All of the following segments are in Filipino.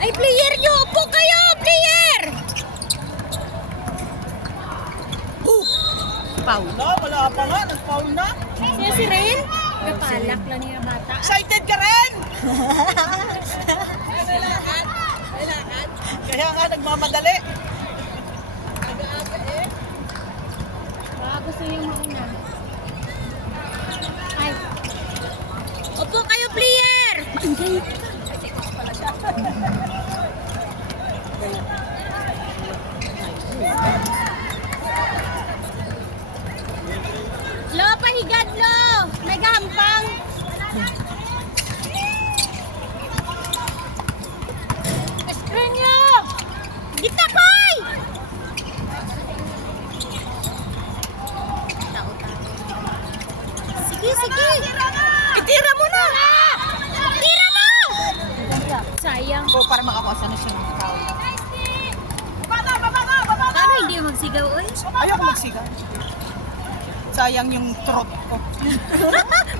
Ay, player nyo! Upo kayo! Player! Foul. Wala pa nga. Nag-foul na. Siya si Ren? Kapalak lang niya bata. Excited ka rin! Kaya nga nagmamadali. Baka gusto niyo mauna. Ay. Upo kayo, player! Maingay. Lo, pahigad lo! May gahampang. Screen nyo! Gita koy! Sige, sige! Itira mo na! Tira mo! Sayang. O, para makakuha na siya ng foul. Paano hindi magsigaw, oy? Ayoko magsigaw. Sayang yung throat ko.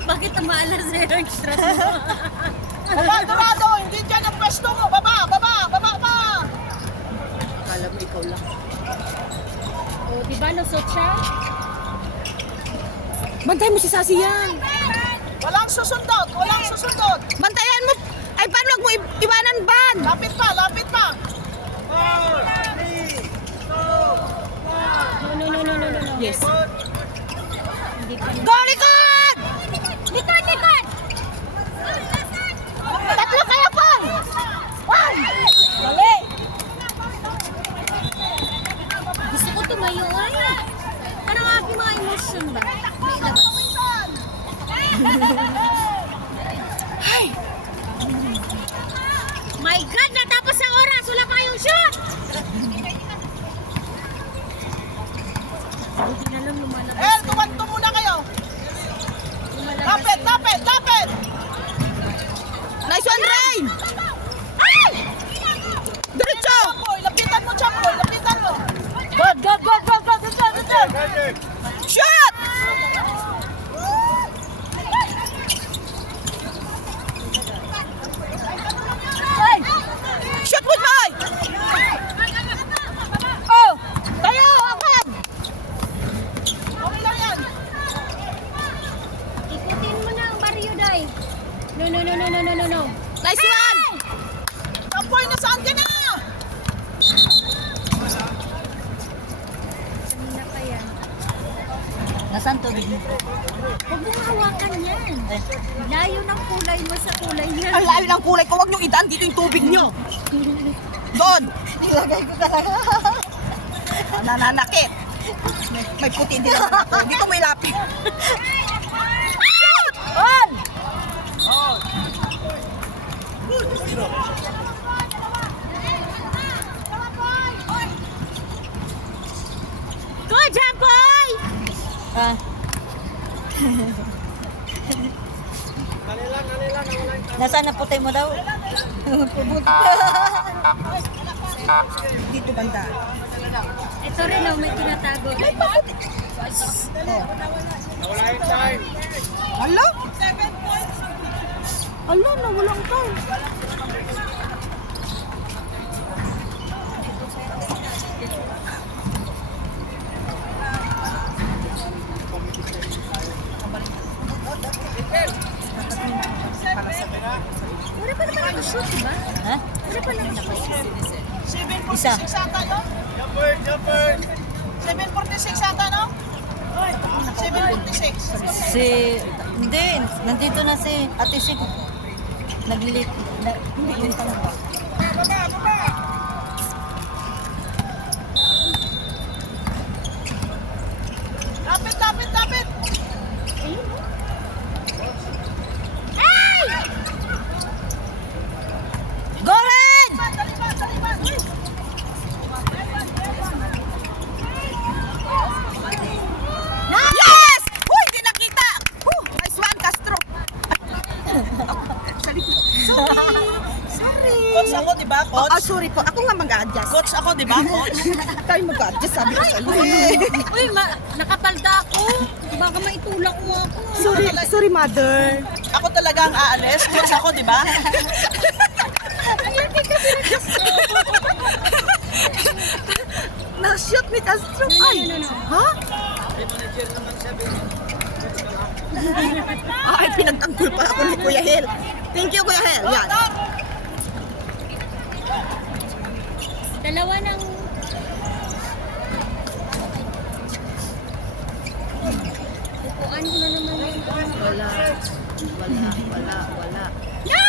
Bakit maalas na yung extra mo? Baba, Dorado! Hindi dyan ang pwesto mo! Baba! Baba! Baba pa! Akala mo ikaw lang. O, diba lusot siya? Bantayan mo si Sasi yan. Walang susundot! Walang susundot! Bantayan mo. Ay, paano wag mo iwanan ban? Lapit pa! Lapit pa! No. Yes. Hindi pa. Go, likod! Likod, likod! Tatlo kayo po! One! Dali! Gusto ko tumayo, ay. Parang aking mga emotion ba? May labas. My God, natapos ang oras. Wala pa kayong shot! Buti na lang lumalabas. Tumanto muna kayo! Lumalabas. Lapit! Lapit! Lapit! Nice one, Rain! Ay! Diretso! Champoy! Lapitan mo, Champoy! Lapitan mo! Good, good, good, good, good, good, good, good. Shot! Shoot mo, boy! Oh! Tayo! Agad! Okay lang yan! Ikutin mo na ang baryo, Day. No. Nice one! Champoy, nasaan ka na? Kanina pa yan. Nasaan tubig mo? Huwag mong hawakan yan. Layo ng kulay mo sa kulay niya. Ang layo ng kulay ko. Huwag nyo idaan dito yung tubig nyo. Doon! Nilagay ko talaga. Nananakit. May puti din naman ako. Dito mo ilapit. Shoot! On! Go, Jamboy! Ah. Nasaan na puti mo daw? Dito banda. Ito rin, oh, may tinatago. Hala? Hala, nawalang time. Wala pa naman nakashoot, diba? Ha? Wala pa naman nakashoot. 746 ata, no? 746 ata, no? 746. Hindi, nandito na si Ate Sik. Naglilit. Hindi, yung tanong ba? Lapit, lapit, lapit! Ay! Go, Ren! Dali ba, dali ba? Yes! Uy, di nakita! Nice one, Castro. Sorry. Coach ako, di ba, coach? Sorry po. Ako nga mag-a-adjust. Coach ako, di ba, coach? Tayo mag-a-adjust, sabi ko sa iyo. Uy, nakapalda ako. Baka maitulak mo ako. Sorry, mother. Ako talaga ang aalis. Coach ako, di ba? Ang laki ka Na-shoot ni Castro. No, Ay! no, no, no. Ha? Ay, pinagtanggol pa ako ni Kuya Hel. Thank you, Kuya Hel. Yan. Dalawa ng... Upuan ko na naman yung... Wala. No!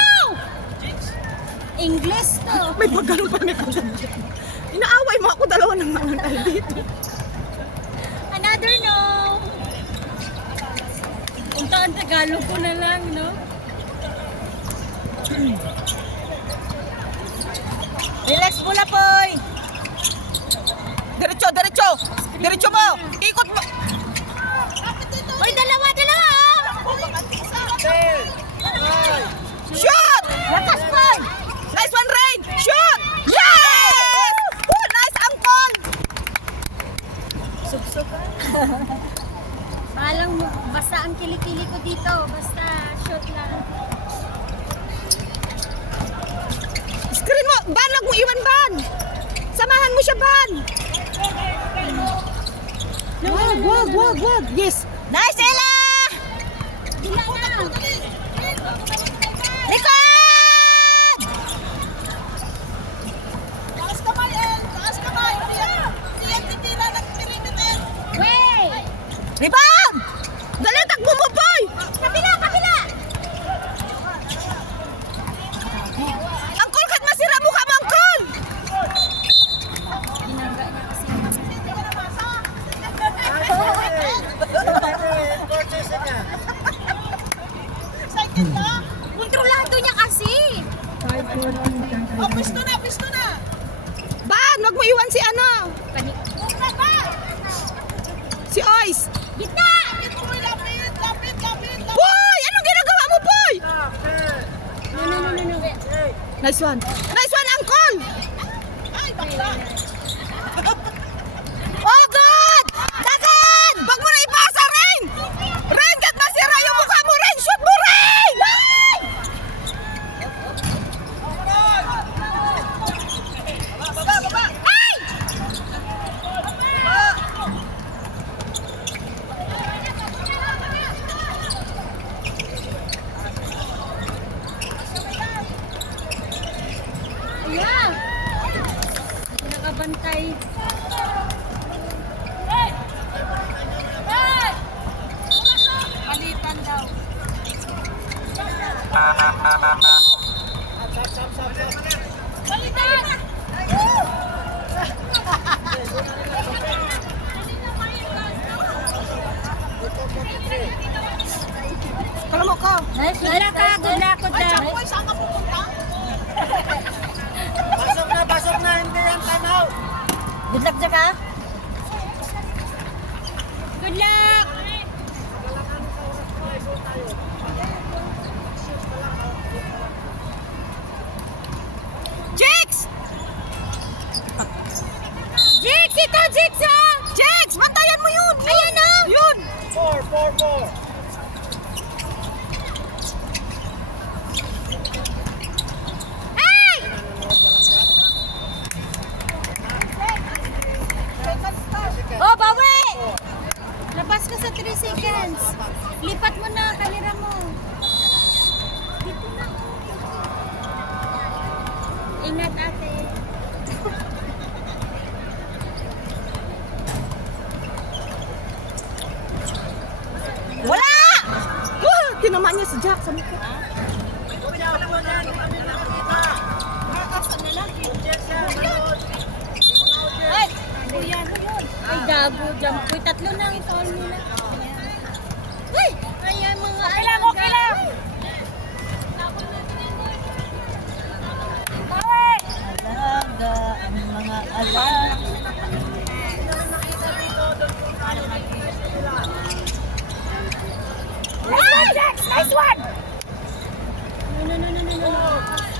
English to. May pagkano pa may pagkano. Inaaway mo ako dalawa ng mga dito. Another no. Punta ang Tagalog ko na lang, no? Relax mula, Poy. Diretso, diretso. Diretso mo. Ikot mo. Uy, dalawa! Shoot! Lakas, Poy. Nice one, Rain. Shoot! Yes! Oh, nice, Angkol. Suksok. Balang basta ang kilikili ko dito. Basta shoot lang. Screen mo. Ban, wag mo iwan, Ban. Samahan mo siya, Ban. Wag. Yes. Nice, Ella. Bila na! Likod! Taas kamay, El. Taas kamay. Hindi na nag-perimeter. Wait! Rebound! Dali, takbo mo, boy. Kabila! Angkol, kat masira mukha mo, Angkol. Ginangga niya kasi. Kontrolado niya kasi. Oh, pisto na. Ban, wag mo iwan si ano. Pani- Si Ois. Gitna! Lapit. Boy, anong ginagawa mo, boy? No. Nice one, Angkol. Ay, bakla. Oh, God! Dagan! Wag mo na ipasa, Rain! Rain, kat masira yung mukha mo, Rain! Shoot mo, Rain! Baba! Ay! Ayan! Nakabantay. Palitan daw. Palitan! Kala ko. Nice, Good luck ka, good luck. Boy, saan ka pupunta? Pasok na, hindi yan tanaw. Good luck dyan, ha? Good luck! Jex! Jix! Ito, Jix, ha! Jex! Bantayan mo yun! Ayan, oh! Yun! 4. Ay! Oh, bawi! Labas ka sa 3 seconds. Lipat mo na, kalira mo. Dito na. Ingat, ate. Wala! Tinamaan niya si Jack sa mukha. Ay! Kuya, ano yun? Ay, gago. Jump. Uy, 3 na ang foul nila. Uy! Ayan mga alaga. Alaga ang mga alaga. Nice one! No.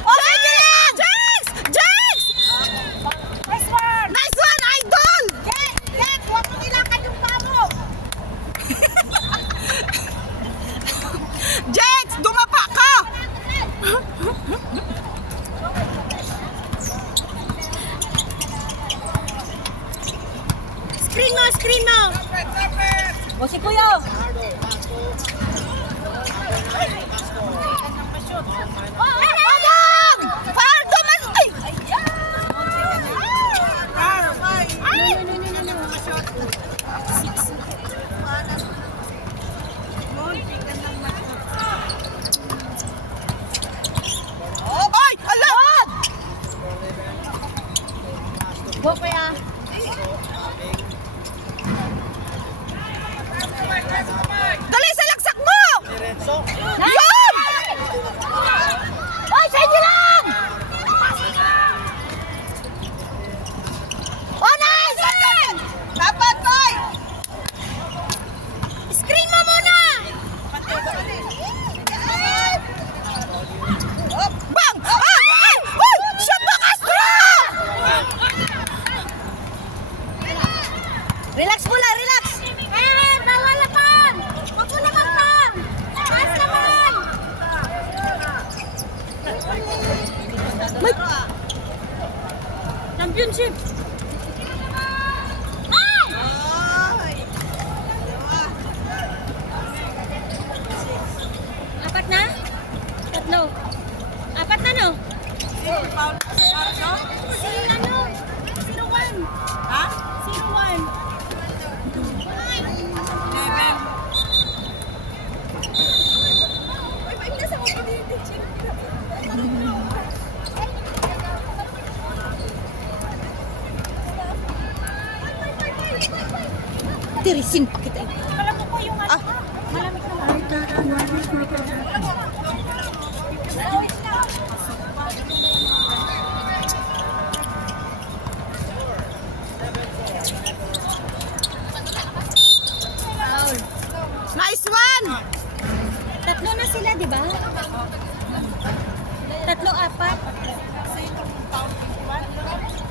Oh, sige lang! Jex! Nice one, idol! Jex, huwag mo ilakad yung paa mo! Adang! Fardo mas... Ay! Ay! Ala! Go kaya. Dali sa laksak mo! Diretso. Yun! Oy, sa inyo lang! Oh, nice! Dapat, boy! Screen mo muna! Bang! Ah! Ay! Uy! Shot mo, Castro! Relax muna, relax. Eh, bawal na pan! Huwag mo naman pan! Taas naman! Championship! Apat na? Tatlo. Apat na, no? Si ano? 01. Ha? 01. Tirisin pa kita. Alam mo po yung ano? Malamig na malamig. Foul. Nice one! Tatlo na sila, di ba? Tatlo, apat.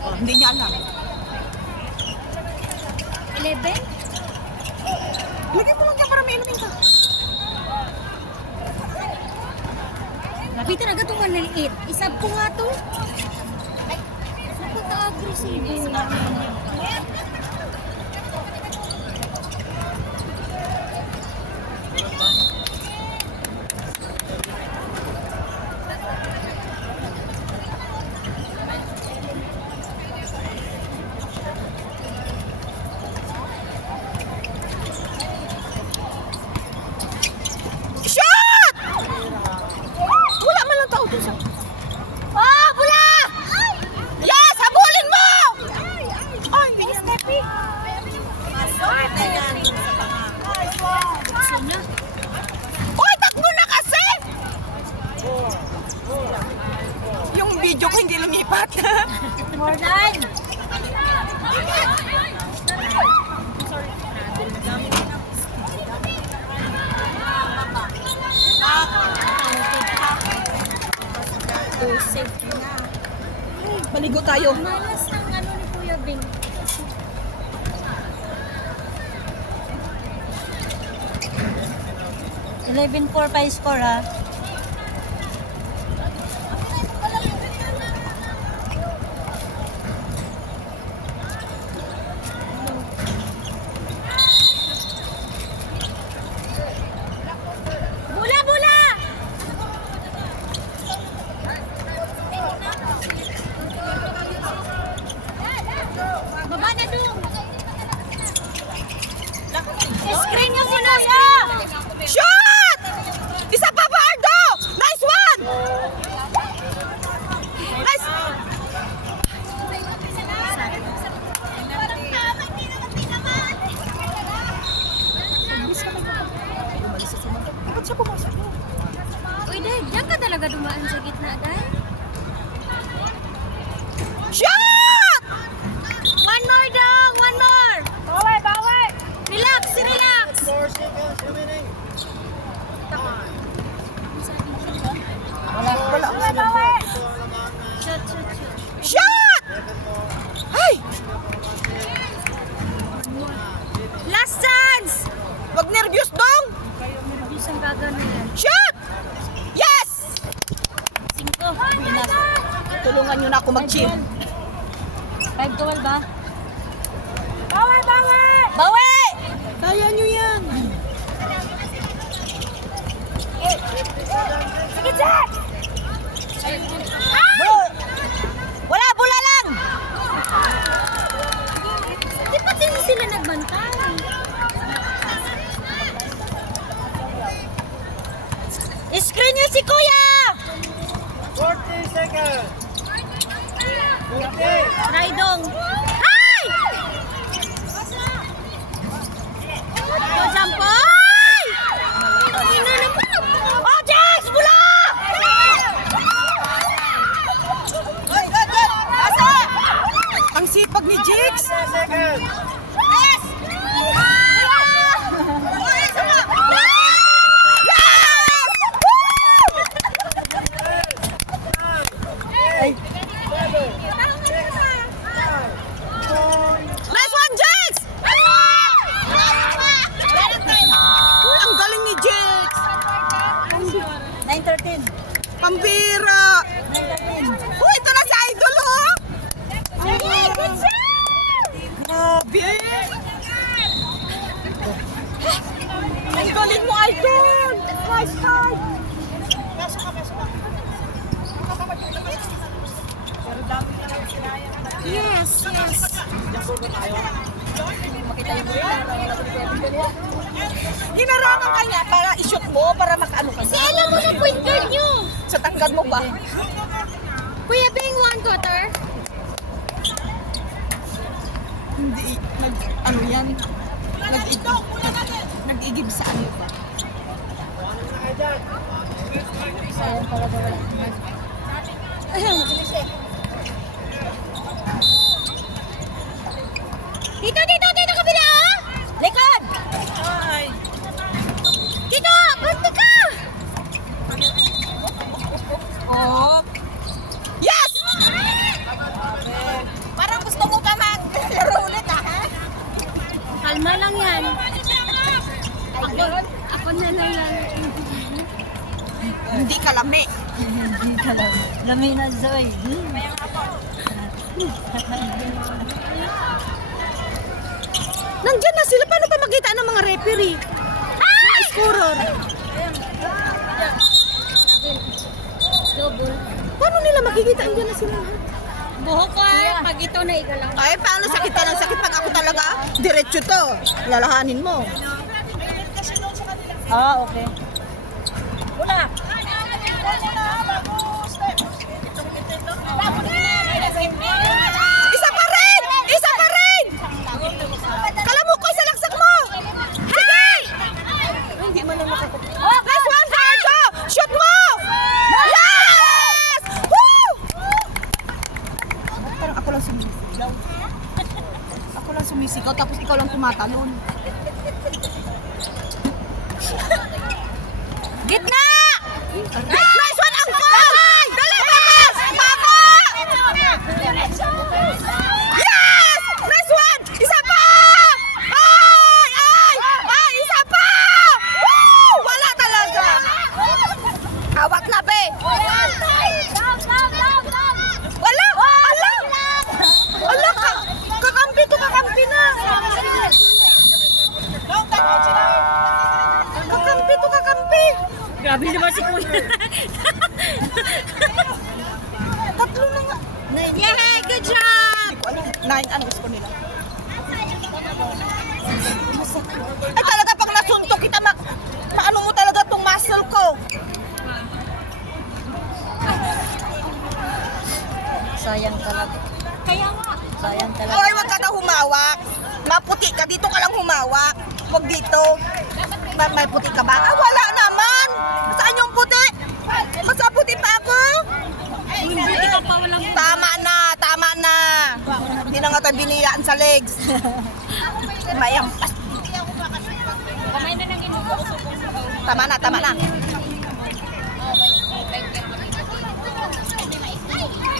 Oh, hindi niya alam. 11? Lagi mo lang yan para may inumin ka. Grabe talaga itong manaliit. Isab ko nga to. Napaka-agresibo. Shot! Wala man lang tao dun sa... Oh, bula! Yes! Habulin mo! Ay, hindi niya. Gusto niya. Uy, takbo na kasi! Yung video ko hindi lumipat. More line! Maligo tayo. Malas ng ano ni Kuya Bing. Eleven 4 pa yung score, ha? Bula, bula! Baba na doon! Screen mo muna, ya! Shot! Isa pa, Bardo! Nice one! Nice! Bakit siya pumasok? Uy, Dad, diyan ka talaga dumaan sa gitna, Dad. Shot! One more dong! One more! Bawal, bawal! Relax, relax! 4 seconds remaining. Wala. Shot, shot, shot. Shot! Ay! Last chance! Wag nervyos dong! Kayo, nervous ang gagano yan. Shot! Yes! 5. Tulungan nyo na ako mag-chill. 5-12 ba? Bawal, bawal! Bawi! Kaya nyo yan. Sige, Jack! si Kuya! 40 seconds. 40. Raidong. Ay! Go, jump po. Ay! Oh, Jax! Bula! Ang sipag ni Jax! 10 seconds. Yes! Nice one, Jax! Ang galing ni Jax! 9:13. Pambira! Uy, ito na si Idol, oh! Good job. Grabe! Ang galing mo, Idol! Nice try! Yes, yes. Hinarangan ka niya para i-shoot mo, para makaano ka. Si alam mo na point guard nyo. Sa tanggal mo ba? Kuya Bing, 1/4. Hindi, ano yan? Nag-igib sa ano ba? Sayang talaga wala. Dito, kabila, oh. Likod! Dito, basta ka. Oh! Yes! Parang gusto mo pa mag-laro ulit, ha? Kalma lang yan. Ako na lang. Hindi ka lami. Lami na Zoe. Nandiyan na sila. Paano pa makita ng mga referee? Mga scorer. Double. Paano nila makikita? Nandiyan na sila. Buhok ko, pag ito na igalaw. Ay, paano sakit ka ng sakit pag ako talaga? Diretso to. Lalahanin mo. Ah, okay. Isa pa rin! Isa pa rin! Kala mo ko, isa laksak mo! Sige! Hindi man lang makakup. Last one, Fargo! Shoot mo! Yes! Woo! Parang ako lang sumisigaw. Ako lang sumisigaw, tapos ikaw lang tumatalon. Gitna! Nice one, Angkol! Dalabas! Papa! Yes! Nice one! Isa pa! Ay! Ay! Ay! Isa pa! Woo! Wala talaga! Hawak na, be! Wala! Ala! Ala ka! Kakampi to, kakampi na! Kakampi to, kakampi! Grabe naman si Kuya. Tatlo na nga. Yeah, good job. Nine, ano gusto nila? Ay talaga pag nasuntok kita, maano mo talaga tong muscle ko. Sayang talaga. Kaya nga. Sayang talaga. Ay, wag ka na humawak. Maputi ka, dito ka lang humawak. Wag dito. May puti ka ba? Ah, wala naman. Saan yung puti? Basta puti pa ako. Hindi ka pa walang... Tama na, tama na. Hindi na nga tayo biniyaan sa legs. Mayampas. Tama na, tama na.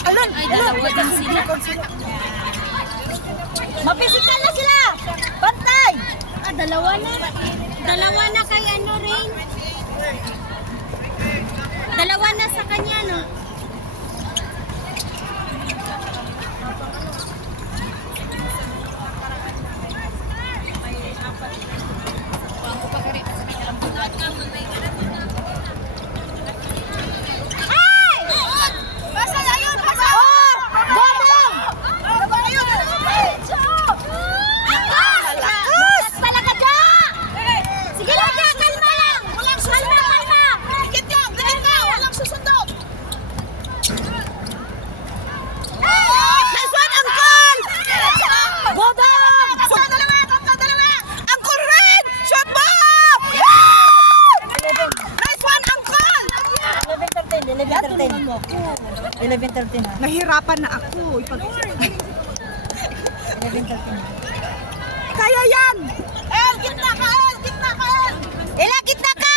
Alon, Ay, dalawa din sila. mapisikal na sila. Bantay. Ah, dalawa na. Dalawa na kay ano, Rain. Dalawa na sa kanya, no? Lakas! Talaga dyan! Sige lang dyan! 11:13. 11:13 na. Nahirapan na ako. 11:13. Kaya yan! El, gitna ka! El, gitna ka! El! Ela, gitna ka!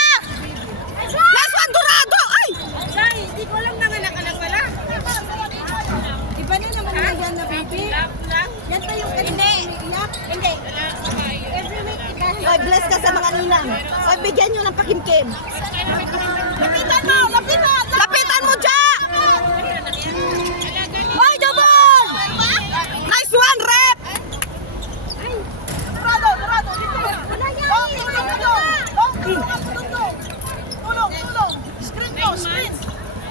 Last one, Dorado! Ay! Ay, hindi ko lang nanganak ka na pala. Iba na naman yan na baby. Yan tayo kanina umiiyak. Hindi. Every week dahil. Ay, bless ka sa mga ninang. Ay, bigyan nyo ng pakimkim. Lapitan mo! Lapitan! Lapitan mo, Ja! Ay, double! Nice one, rep! Dorado, Dorado, dito! Tulong! Screen ko, screen!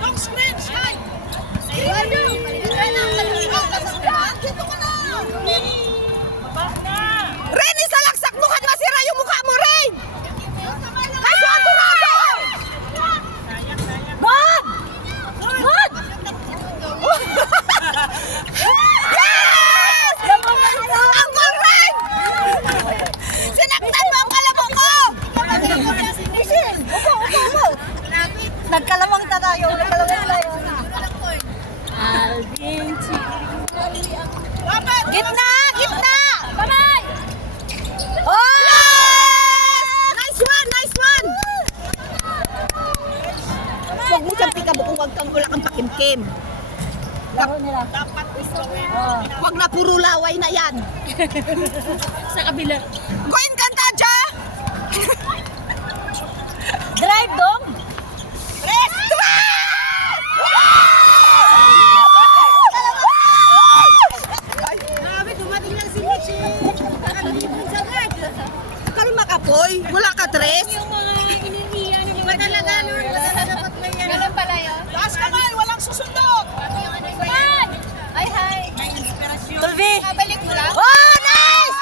Long screen, screen! Dito ka na! Ren, isalaksak mo at masira yung mukha mo, Ren! Nice one, Dorado! Bob! Bob! Yes! Uncle Ren! Sinaktan mo ang kalabong ko! Upo! Nagkalamang tayo. Alvin, Gitna! Gitna! Bye-bye! Oh! Nice one! Nice one! Huwag mo siyang pikabo kung wala kang pakimkim. Laro nila. Huwag na puro laway na yan. Sa kabila. Gawin kanta, Ja! Drive dong. Rest! Grabe, dumating lang si Michi. Nakalibon sa guard. Kalma ka, Poy. Wala ka, Tres. Yung mga iniiya niyo. Iba talaga, Lord. Dapat may yan. Ganun pala yun. Taas kamay, walang susundot. Ay, hi. May inspirasyon. Tulvi. Balik mo lang. Oh, nice!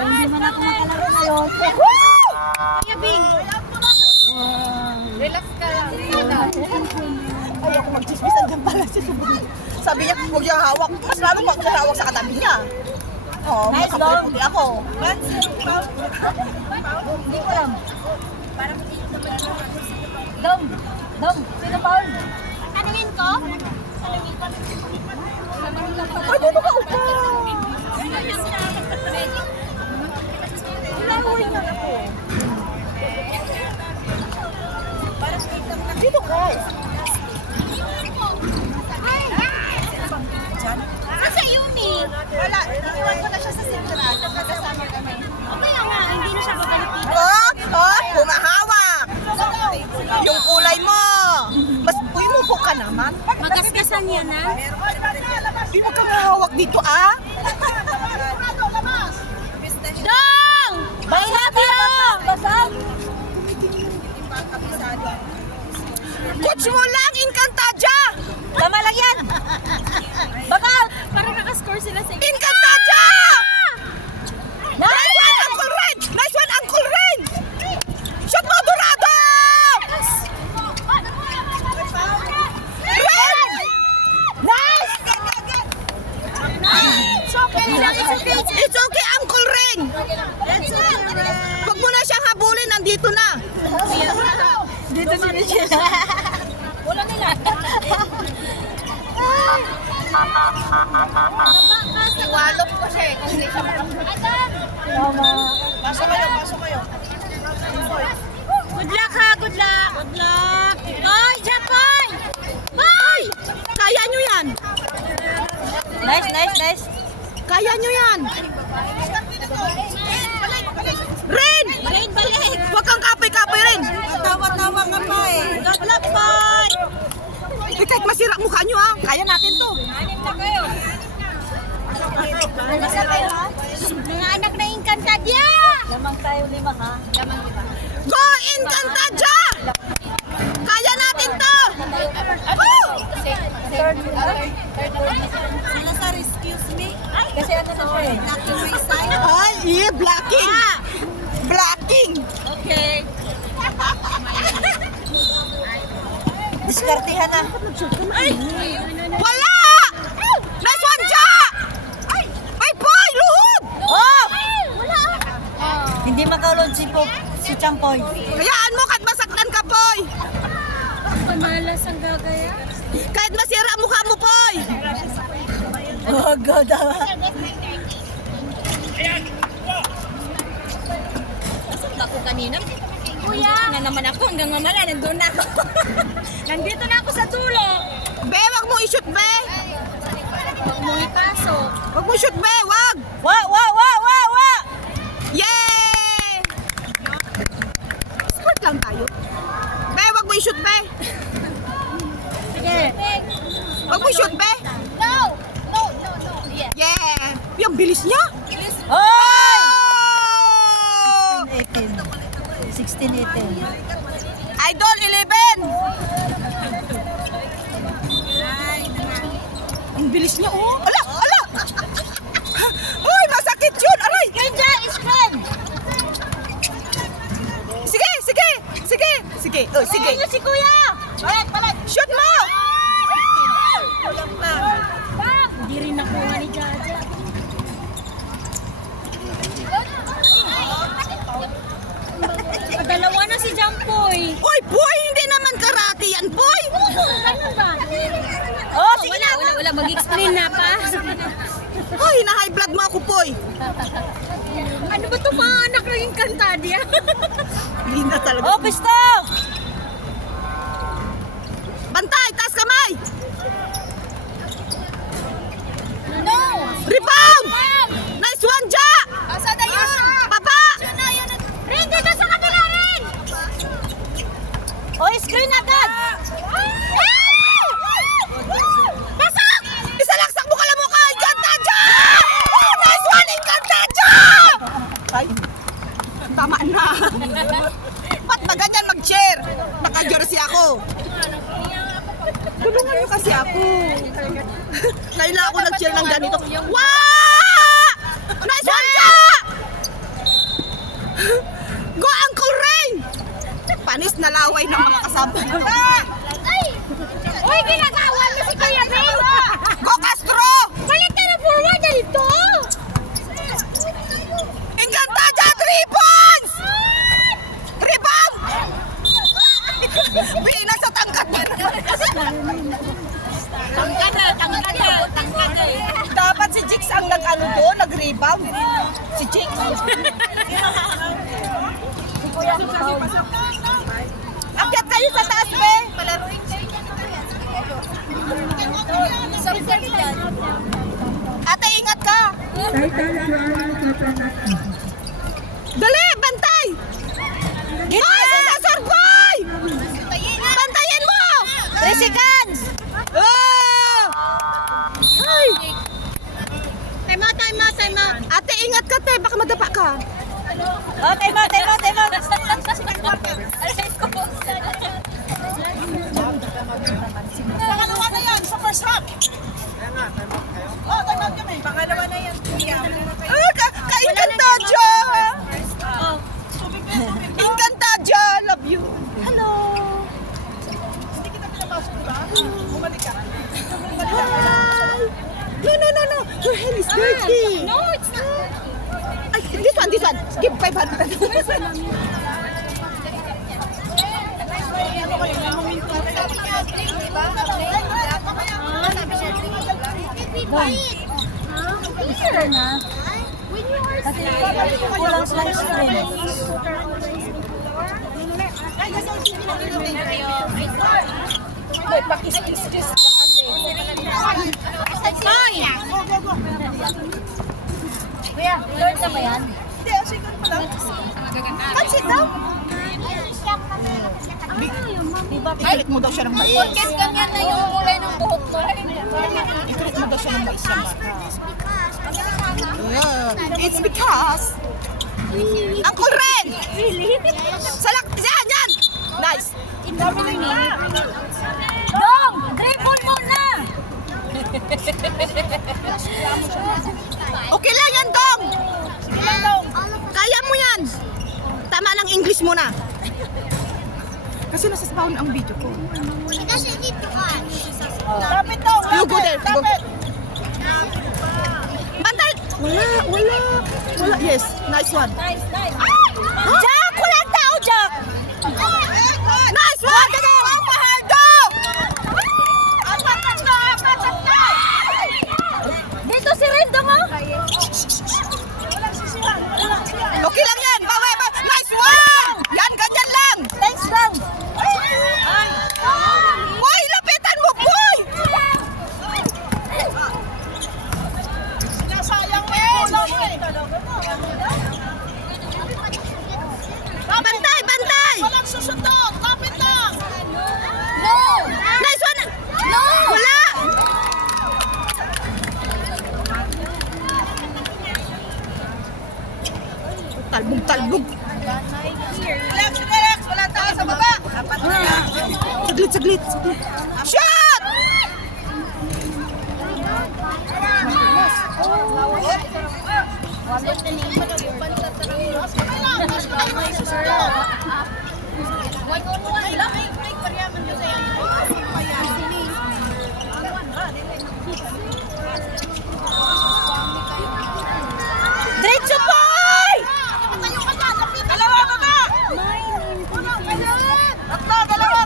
Hindi man ako makalaro ngayon. Kaya, Bing. Relax ka lang. Ay, ako magchismisan dyan pala si Subay. Sabi niya, huwag niya hawak. Mas lalo huwag niya hawak sa katabi niya. Oh, Nice, makaputi ako. Hindi ko alam. Dom. Sino Paul? Tanungin ko? Ay, dito ka upo. Dito ka. Kasi Yumi. Wala, iniwan ko na siya sa sentral. Kasama kami. Kaya nga, hindi na siya babalik dito. Humahawak. Yung kulay mo. Mas, umupo ka naman. Magasgasan niya na. Di mo kang hawak dito, ah. Dong! Basag yun! Basag! Coach mo lang, Encantadia! Tama lang yan! Bagal! Parang nakascore sila sa Encantadia! Nice one, Uncle Ren! Nice one, Uncle Ren! Shot mo, Dorado! Ren! Nice! It's okay, Uncle Ren! Huwag mo na siyang habulin, nandito na. Dito si Michelle. Wala nila. Iwalok ko siya eh, kung hindi siya makapagod. Tama. Pasok kayo. Good luck ha, good luck. Good luck. Oy, Japon! Ay! Kaya nyo yan! Nice. Kaya nyo yan! Ren! Balik. Huwag kang kapoy-kapoy, Ren! Tawa-tawa ka pa eh. God luck, bye! Eh, kahit masira mukha nyo, ah. Kaya natin to. Mga anak na Encantadia! Lamang tayo 5 ha. Go, Encantadia! Kaya natin to! Woo! Sila sir, excuse me. Kasi ano sa siya eh. Ay, yeah, blocking! Blocking! Okay. Diskartihan na. Ay! Wala! Nice one, Ja! Ay, boy! Luhod! Oh! Hindi makaulod si Champoy. Hayaan mo kahit masaktan ka, boy! Pamalas ang gagaya. Kahit masira ang mukha mo, boy! Oh, God. Ako kanina. Kuya! Nga naman ako, hanggang mamala, nandun na ako. Nandito na ako sa dulo. Be, wag mo i-shoot, be! Huwag mo ipasok. Wag mo shoot, be! Wag! Wa! Yay! Sport lang tayo. Be, wag mo i-shoot, be! Sige. Wag mo i-shoot, be! No! Yeah. Yeah! Yung bilis niya! Hoy! Oh! 16-18. Idol 11! Ang bilis niya, oh! Ala! Uy, masakit yun! Aray! Kenja is friend. Sige! Oh, sige! Ayun si Kuya. Shoot mo! Hindi rin nakuha ni Jaja. Dalawa na si Jampoy. Uy, boy! Hindi naman karate yan, boy! Ano ba? Oh, sige Wala. Mag-explain na pa. Ay, na-high blood mo ako, boy! Ano ba ito mga anak lang yung kantadya? Hindi na talaga. Oh, pisto! Bantay! Taas kamay! No! Rebound! Nice one, Ja! Asa na yun? Baba! Rin, dito sa kabila rin! Oh, screen agad! Pasok! Isalaksak mo kala mo ka! Ganda, Ja! Oh, nice one! Ganda, Ja! Ay, tama na. Ba't ba ganyan mag-chair? Naka-jersey ako. Tulungan niyo kasi ako. Ngayon lang ako nag-chair ng ganito. Wow! Nice one, Ja! Go, Uncle Rain! Panis na laway ng mga kasama. Uy, ginagawan mo si Kuya Ben! Go, Castro! Balik ka na forward na ito! Enganda, Ja! 3 points! Rebound! Bina sa tangkad na Tangkad na. Dapat si Jix ang nag-ano doon, nag-rebound. Si Jix. Akyat kayo sa taas, be. Ate, ingat ka. Dali, bantay. Ay, Cesar Boy! Bantayin mo! 3 seconds! Oh! Ay! Time out. Ate, ingat ka, te. Baka madapa ka. Oh, time out! Pangalawa na yan sa first half. Oh, time kami. Pangalawa na yan. Ka-Encantadia! Encantadia! Love you. Hello. Hindi kita pinapasok, diba? Bumalik ka. Hi! No. Your hand is dirty. No, it's not. Ay, this one. Give 500. Clear na. When you are Kasi kulang sa screen. Ay, pakis-kis-kis ka kasi. Ay! Kuya, third na ba yan? Hindi, second pa lang. Come sit down. Ikulit mo daw siya ng mais. Bakit ganyan na yung kulay ng buhok ko? Ikulit mo daw siya ng mais. Yeah. It's because Uncle Ren! Really? Salak! Yan! Nice! Dong! Dribble mo na! Okay lang yan, Dong! Kaya mo yan! Tama lang English muna. Kasi nasa spawn ang video ko. Kasi dito ka. Kapit daw! You go there. Go. Bantay! Wala. Yes, nice one. Nice. Jack! Walang tao, Jack! Nice one! Pahaldo! Apat na! Dito si Rendo mo. Okay lang yan! Bawi! Nice one! Yan, ganyan lang! Thanks lang. Boy, lapitan mo, boy! Sayang mo! Bantay! Walang susundot! Kapit lang! No. Nice one! No. Wala! Talbog! Relax! Wala tayo sa baba! Saglit! Shot! Diretso, boy! Dalawa baba! Tatlo, dalawa!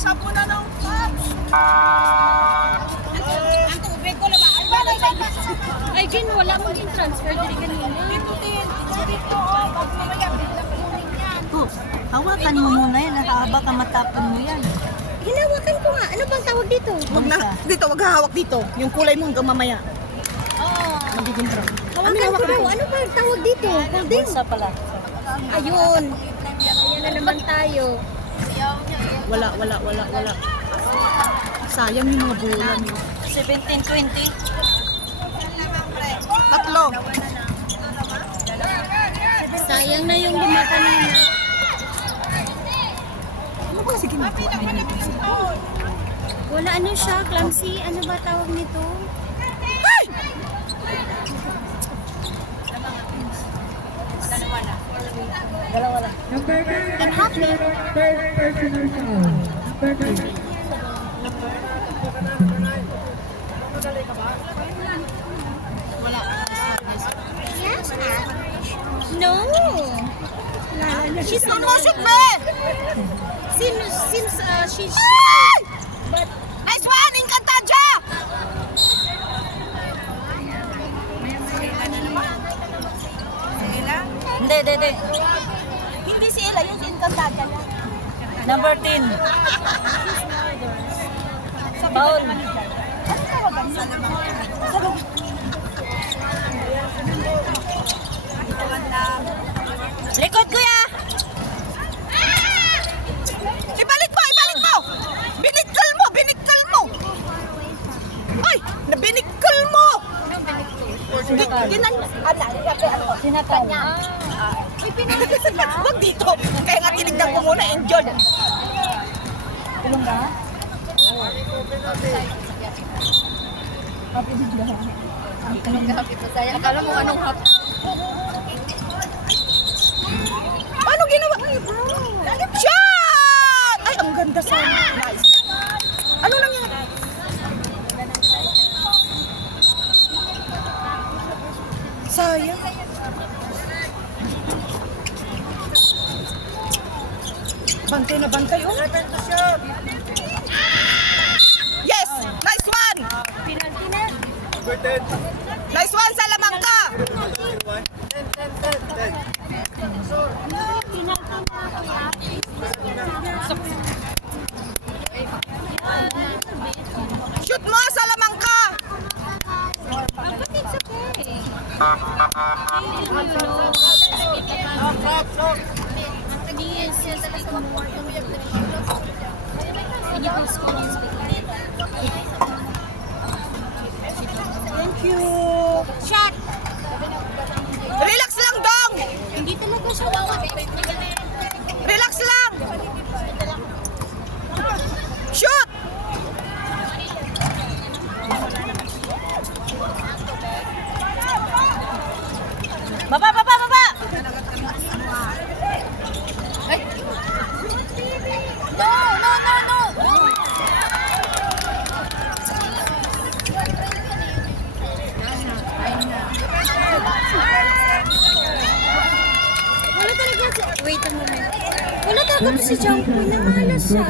Sapo na nung. Ang tubig ko lang. Ay, Jin, wala mo din transfer diri kanina. Hawakan mo muna yan. Baka matapon mo yan. Hinawakan ko nga. Ano bang tawag dito? Wag na. Dito, wag hahawak dito. Yung kulay mo hanggang mamaya. Magiging brown. Hawakan ko. Ano bang tawag dito? Holding. Bulsa pala. Ayun. Ayan na naman tayo. Wala. Sayang yung mga bulan. 17-20. Tatlo. Sayang na yung lima kanina. Ano ba? Sige na. Wala ano siya, clumsy. Ano ba tawag nito? Dalawa lang. It happened. No. She's on Shoot, be! since she's but Nice one! Encantadia! Hindi. Hindi si Ella, yung Encantadia lang. Number 10. Paul. Likod, kuya! Ibalik mo! Binikal mo! Ay! Nabinikal mo! Sinakal. Huwag dito! Kaya nga tinignan ko muna, enjoy! Tulong ka? Happy bigla. Happy pa saya. Akala mo anong happy? Paano ginawa? Shot! Ay, ang ganda sa nice. Ano nangyari? Sayang. Bantay na bantay, oh. Yes! Nice one! Number 10. Nice one, Salamangka! Shoot mo, Salamangka! Thank you! shot. Relax lang, Dong! Hindi talaga siya Shoot! Baba, baba, baba! Ay! No, no, no, no! Wala talaga si... Wait a moment. Wala talaga to si Jungkook. Namalas siya.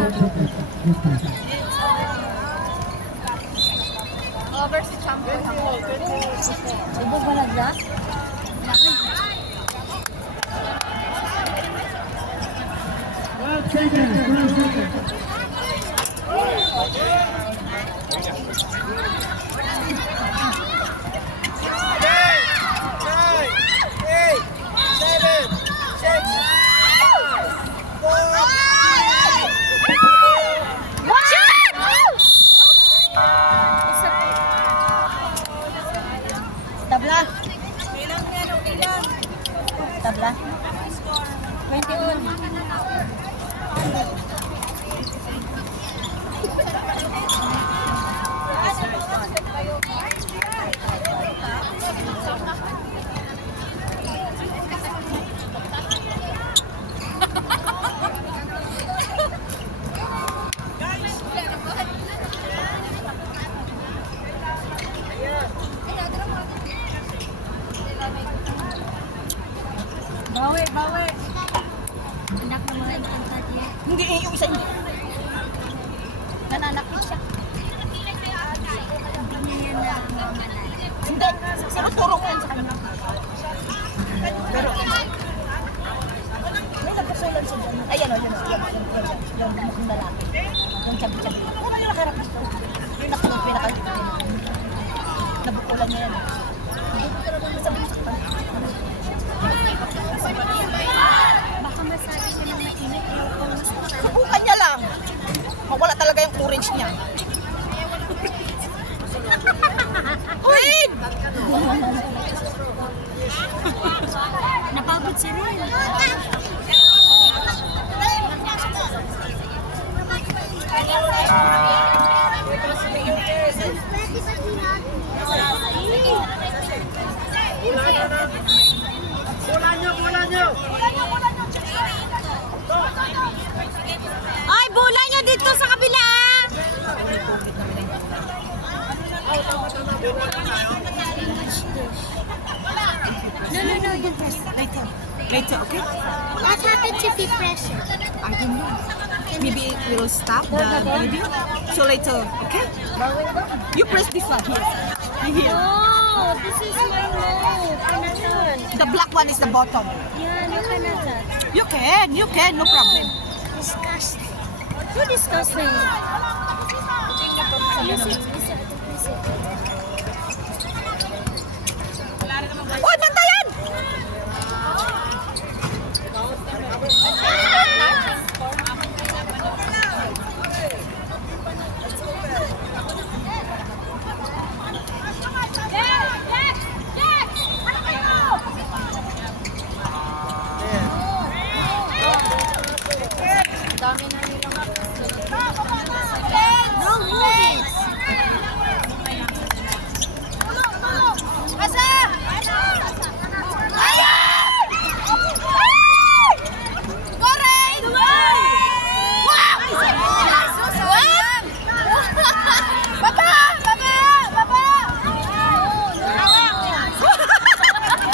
Over si Jungkook. Ibog mo na dyan? Tabla. Tabla. 21. Bawi, bawi. Anak na mga nakanta niya. Hindi, yung isa hindi. Nananakit siya. Hindi niya na mamalan. Hindi. Sinuturo ko yan sa kanya. Pero, may nagpasulan siya dyan. Ayan o, yun o. Yung mukhang lalaki. Yung chabi-chabi. Ano yung nakarap gusto? Yung pinaka nabukulan niya yan. Hindi ko talagang masabi sa kanya. Baka masabi ko na mainit. Ewan ko mas Subukan niya lang. Mawala talaga yung orange niya. Queen! napagod si Ren. Ay, bola niya dito sa kabila. No, you press. Later. Later, okay? What happens if you press it? I don't know. Maybe it will stop the video. So later, okay? You press this one here. Here. Oh, this is my mouth. Kanatan. The black one is the bottom. Yeah, no kanatan. You can, no problem. Disgusting. You're disgusting. Use it. Uy, bantayan! No, move it.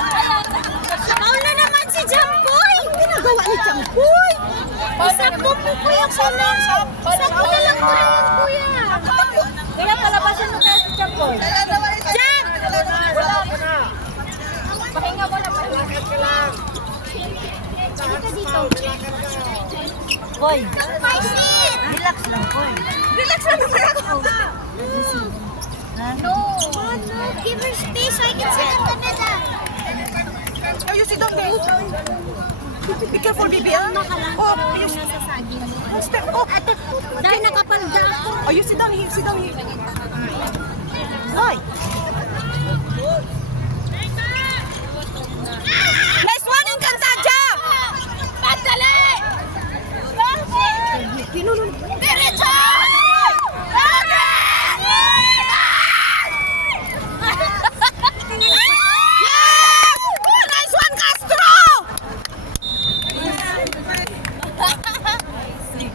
Foul na naman si Jamboy. Ginagawa ni Champoy. Isakbo po kuya ko na. Isakbo na lang po yan, kuya. Kaya palabasin mo kaya si Champoy. Jam! Pahinga mo na. Halika dito. Boy, My seat! relax lang, boy. Relax lang naman ako. Ha? No. Give her space so I can sit on the middle. Oh, you sit down there. Be careful, baby. Ah. Oh, you Nasa saging mo. Oh, Dahil nakapanda ako. oh, you sit down here. Sit down here. Hi. Nice one, Encantadia! Padali! Tinulong. Diretso! Yes! Oh, nice one, Castro!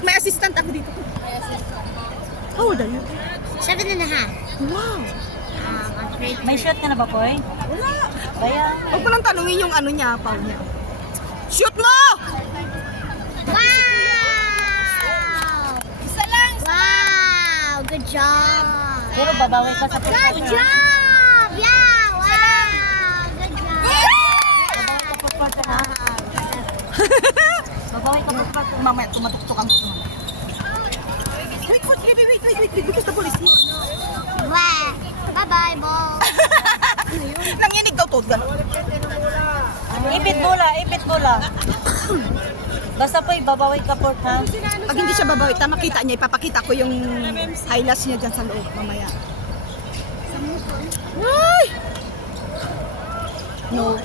May assistant ako dito. How old are you? 7.5. Wow. May shot ka na ba, Koy? Wala. Kaya, Huwag mo lang tanungin yung ano niya, foul niya. Shoot mo! Wow! Isa lang! Wow! Good job! pero babawi ka sa Good first job! Yeah! Wow! Good job! Babawi ka first quarter. Mamaya, tumatuktok ang gusto mo. Wait, because the police here. Wow! Bye-bye, ball! Nanginig daw to. Ipit bola. Basta po, babawi ka fourth, ha? Pag hindi siya babawi, makita niya, ipapakita ko yung highlights niya dyan sa loob mamaya. Ay! No.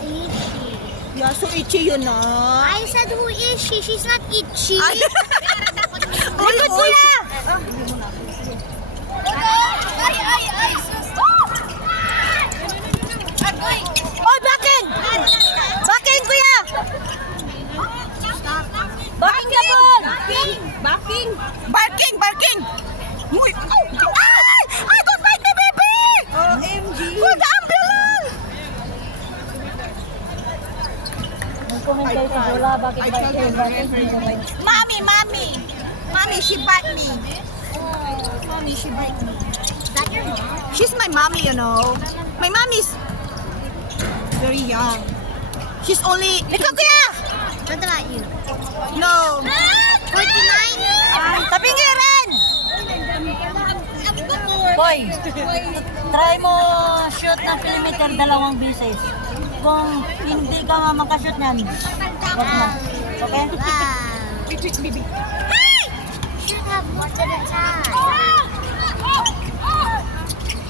Yeah, so itchy yun ah. I said who is she? She's not itchy. Ay! Likod mo na! Oh, backing! Backing, kuya! Backing ka po! Barking! Uy! Ay! Ay, don't bite me, baby! OMG! Good ambulance! Nag-comment kayo sa bola, bakit ba kayo? Mommy, she bite me. Is that your mom? She's my mommy, you know. My mommy's very young. She's only... Ikaw, kuya! What about you? No. 49? Tapingirin! Koy, try mo shoot ng perimeter 2 beses. Kung hindi ka makashoot niyan, wag na. Okay? Wow. Should have looked at the time.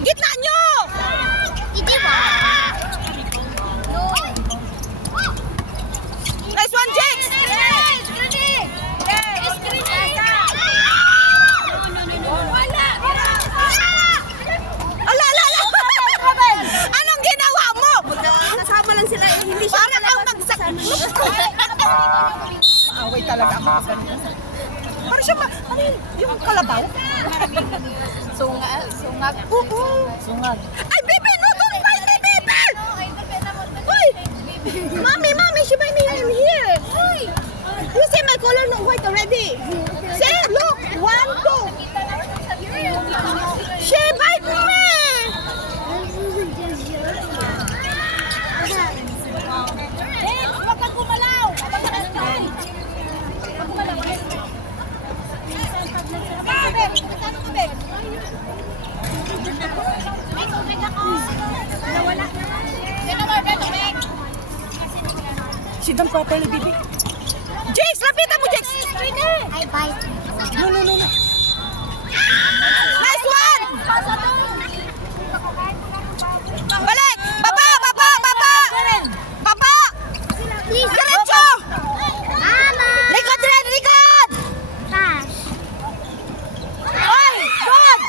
Gitna nyo! Hindi ba? Nice one, Jinx! Ala! Anong ginawa mo? Kasama lang sila, hindi siya parang ako Maaway talaga ako. Parang siya ano yun? Yung kalabaw? Sungag. Oo. Sungag. Ay, baby! No, don't bite me, baby! Uy! Mommy, she bite me in here. Uy! You see my color no white already. See, look! 1, 2. She bite me! Si Dan properly, baby. Jinx, lapitan mo, Jinx! I bite. No. Nice one! Balik! Baba! Please. Diretso! Mama. Likod! Bash. Ay! God!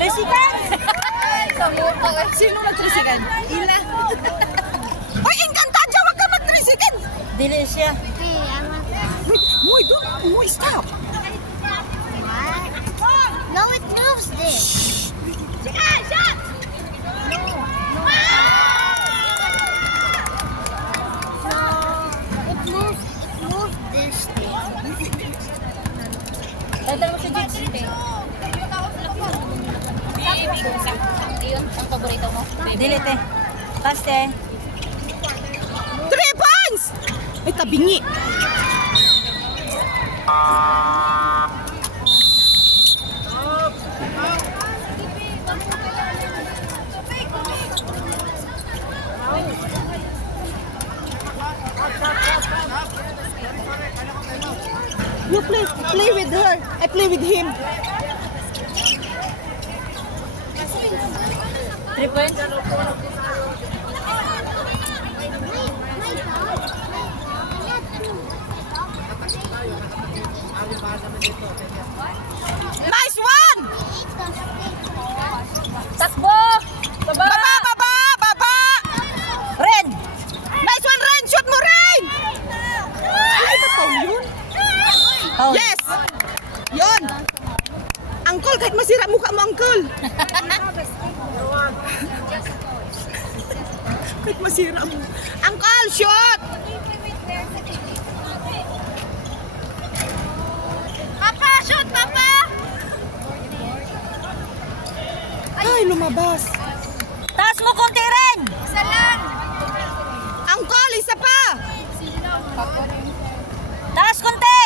3 seconds? Sino nag 3 seconds? Ina. Uy, Encantadia! Wag ka mag 3 seconds! Dili siya. Hey, I want that. Muy, stop! What? No, it moves this. No, it moves this thing. Dadal mo si Jinx. Dili, te. Pass, te. 3 points! Ay, tabingi. You play with her. I play with him. 3 points? Nice one! Takbo! Baba, baba, baba! Ren! Nice one, Ren! Shoot mo, Ren! Ay, ito foul yun? Foul. Yes! Yun! Uncle, kahit masira mukha mo, Uncle! Kahit masira mo. Uncle, shoot! Papa, shoot, Papa! Ay, lumabas. Taas mo konti rin! Isa lang! Uncle, isa pa! Taas konti!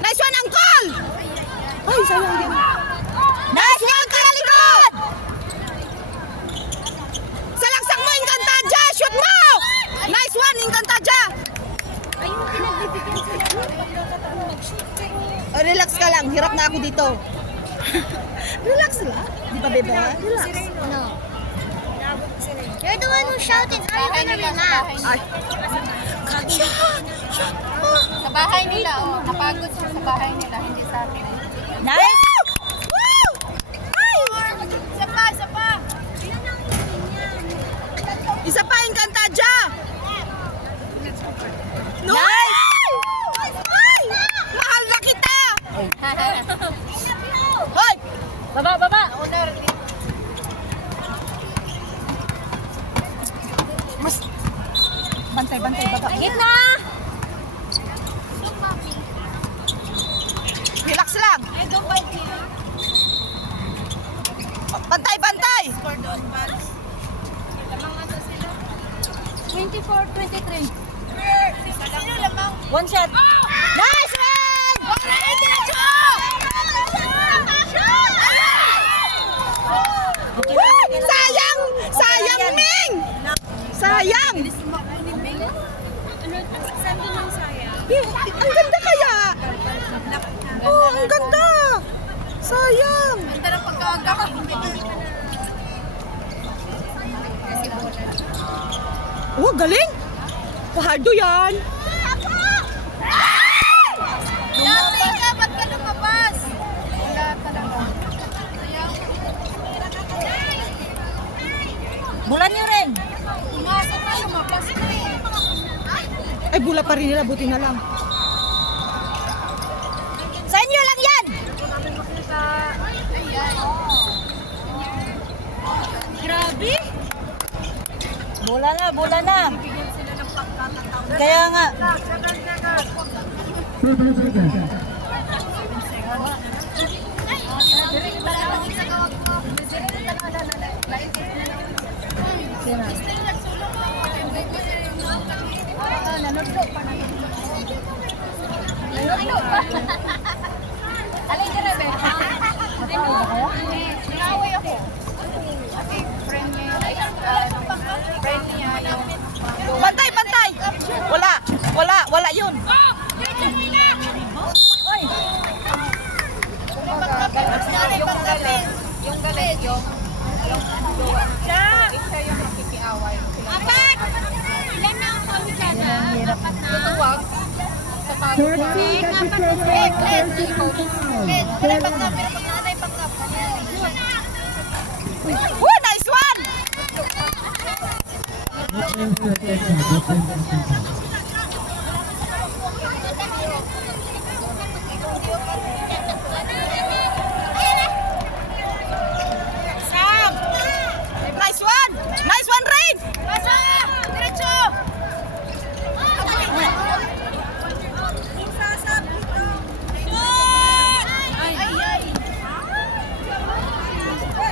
Nice one, Uncle! Ay, sayang din. Nice one, kalikod! Salaksak mo, Encantadia! Shoot mo! Nice one, Encantadia! Ayun, pinagbibigyan sila ng pagkakataon mag-shoot. Oh, relax ka lang. Hirap na ako dito. Relax lang. Di ba, bebe? Relax. No. You're the one who shouted. How are you gonna relax? Ay. Katya! Shoot mo! Sa bahay nila, oh. Napagod siya sa bahay nila, hindi sa akin. Nice! Woo! Ay! Isa pa, isa pa! Isa pa, Encantadia! No! Nice! Ay! Mahal na kita! Hoy! Baba, baba! Mas... Bantay, bantay, baba. Gitna! Relax lang. Bantay, bantay! 24-23. Sino lamang? One shot! Nice, Ren! Woo! Sayang! Sayang, Ming! Sayang! Ang ganda kaya! Oh, ang ganda! Sayang! Ganda ng pagkagak. Oh, galing! Kahardo yan! Dati ka, ba't ka lumabas? Wala talaga. Bulan nyo rin! Pumasok na, lumabas na eh. Ay, bula pa rin nila, buti na lang. Sa inyo lang yan! Grabe! Bola na, bola na! Kaya nga, Alay ka na, be. Nakaway ako. Friend niya yun. Friend niya yung... Bantay, bantay! Wala, wala, wala yun. Yung galit, yung jowa. Siya yung nakikiaway. Apat! Ilan na ang kami dyan, ha? Apat na. Tutuwag. Apat na. Woo, nice one! Sam! Nice one! Nice one, Rain! Pasa! Diretso! Ay, ay.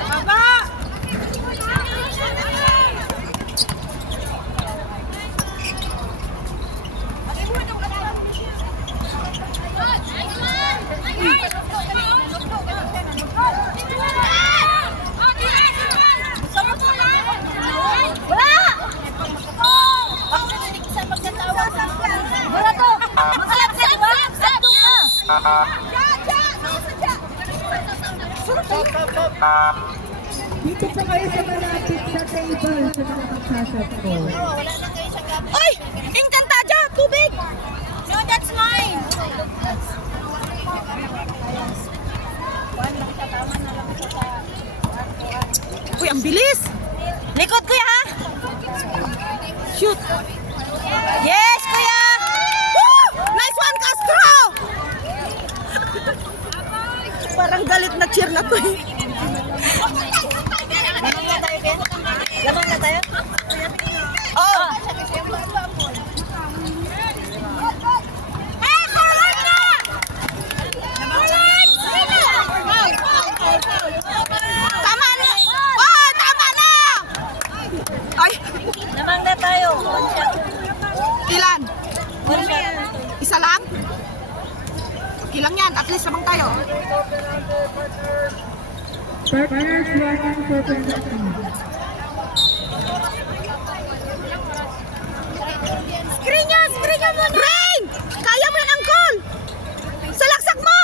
Baba! wala to! Makalapsat, makalapsat ka! Dito po kayo sa malapit sa table sa mga magsashot po. Ay! Encantadia! Tubig! No, that's mine. ang bilis. Likod, kuya, ha? Shoot. Yes, kuya! Woo! Nice one, Castro! Parang galit na cheer na to eh. Lamang na tayo? Oh! Tama na! Oh, tama na! Ay, Lamang na tayo. One shot. ilan? One shot. Isa lang? Okay lang yan, at least lamang tayo. Partners running for penalty. Screen niya muna! Rain! Kaya mo yan, Uncle! Salaksak mo!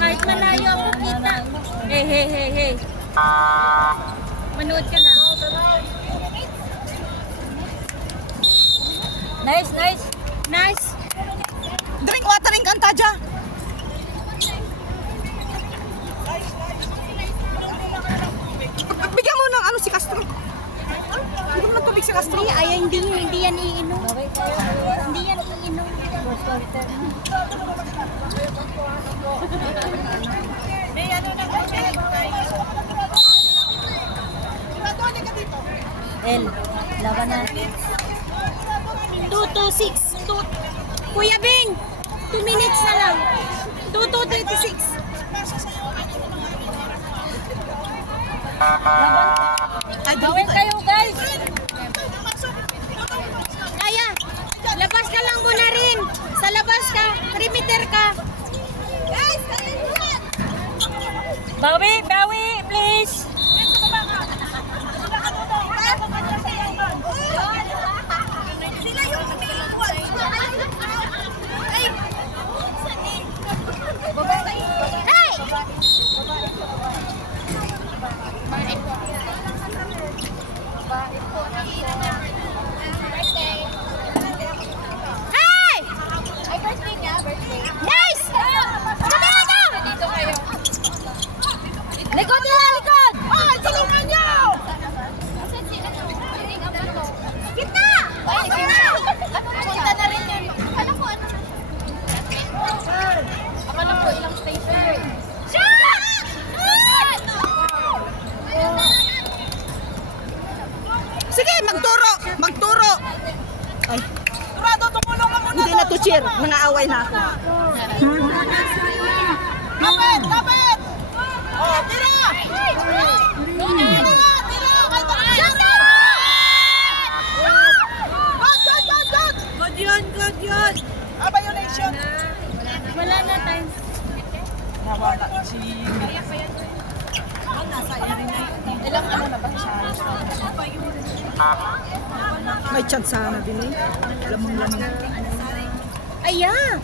Kahit malayo ako kita. Hey. Manood ka lang. Nice, nice. Nice. Drink water yung kanta dyan. Bigyan mo ng ano si Castro. Bigyan mo ng tubig si Castro. Hindi yan iinom. Hindi yan iinom. L. Laban na. 2:26. Kuya Bing, 2 minutes na lang. 2:36. Gawin Kayo guys. Kaya, labas ka lang muna rin. Sa labas ka, perimeter ka. Bawi, please. Hey! Nice! Dito kayo. Likod nila, likod! Ay, tulungan niyo! Kita! Punta na rin yun. Akala ko ano? Akala ko ilang station. Sige, magturo! Ay. Hindi na to cheer, nangaaway na ako. Lapit! Oh, tira! God yun! Violation! Wala na time. Nawala si... Nasa area na yun. Ilang ano na ba siya? May chance sana din eh. Lamang. Ayan.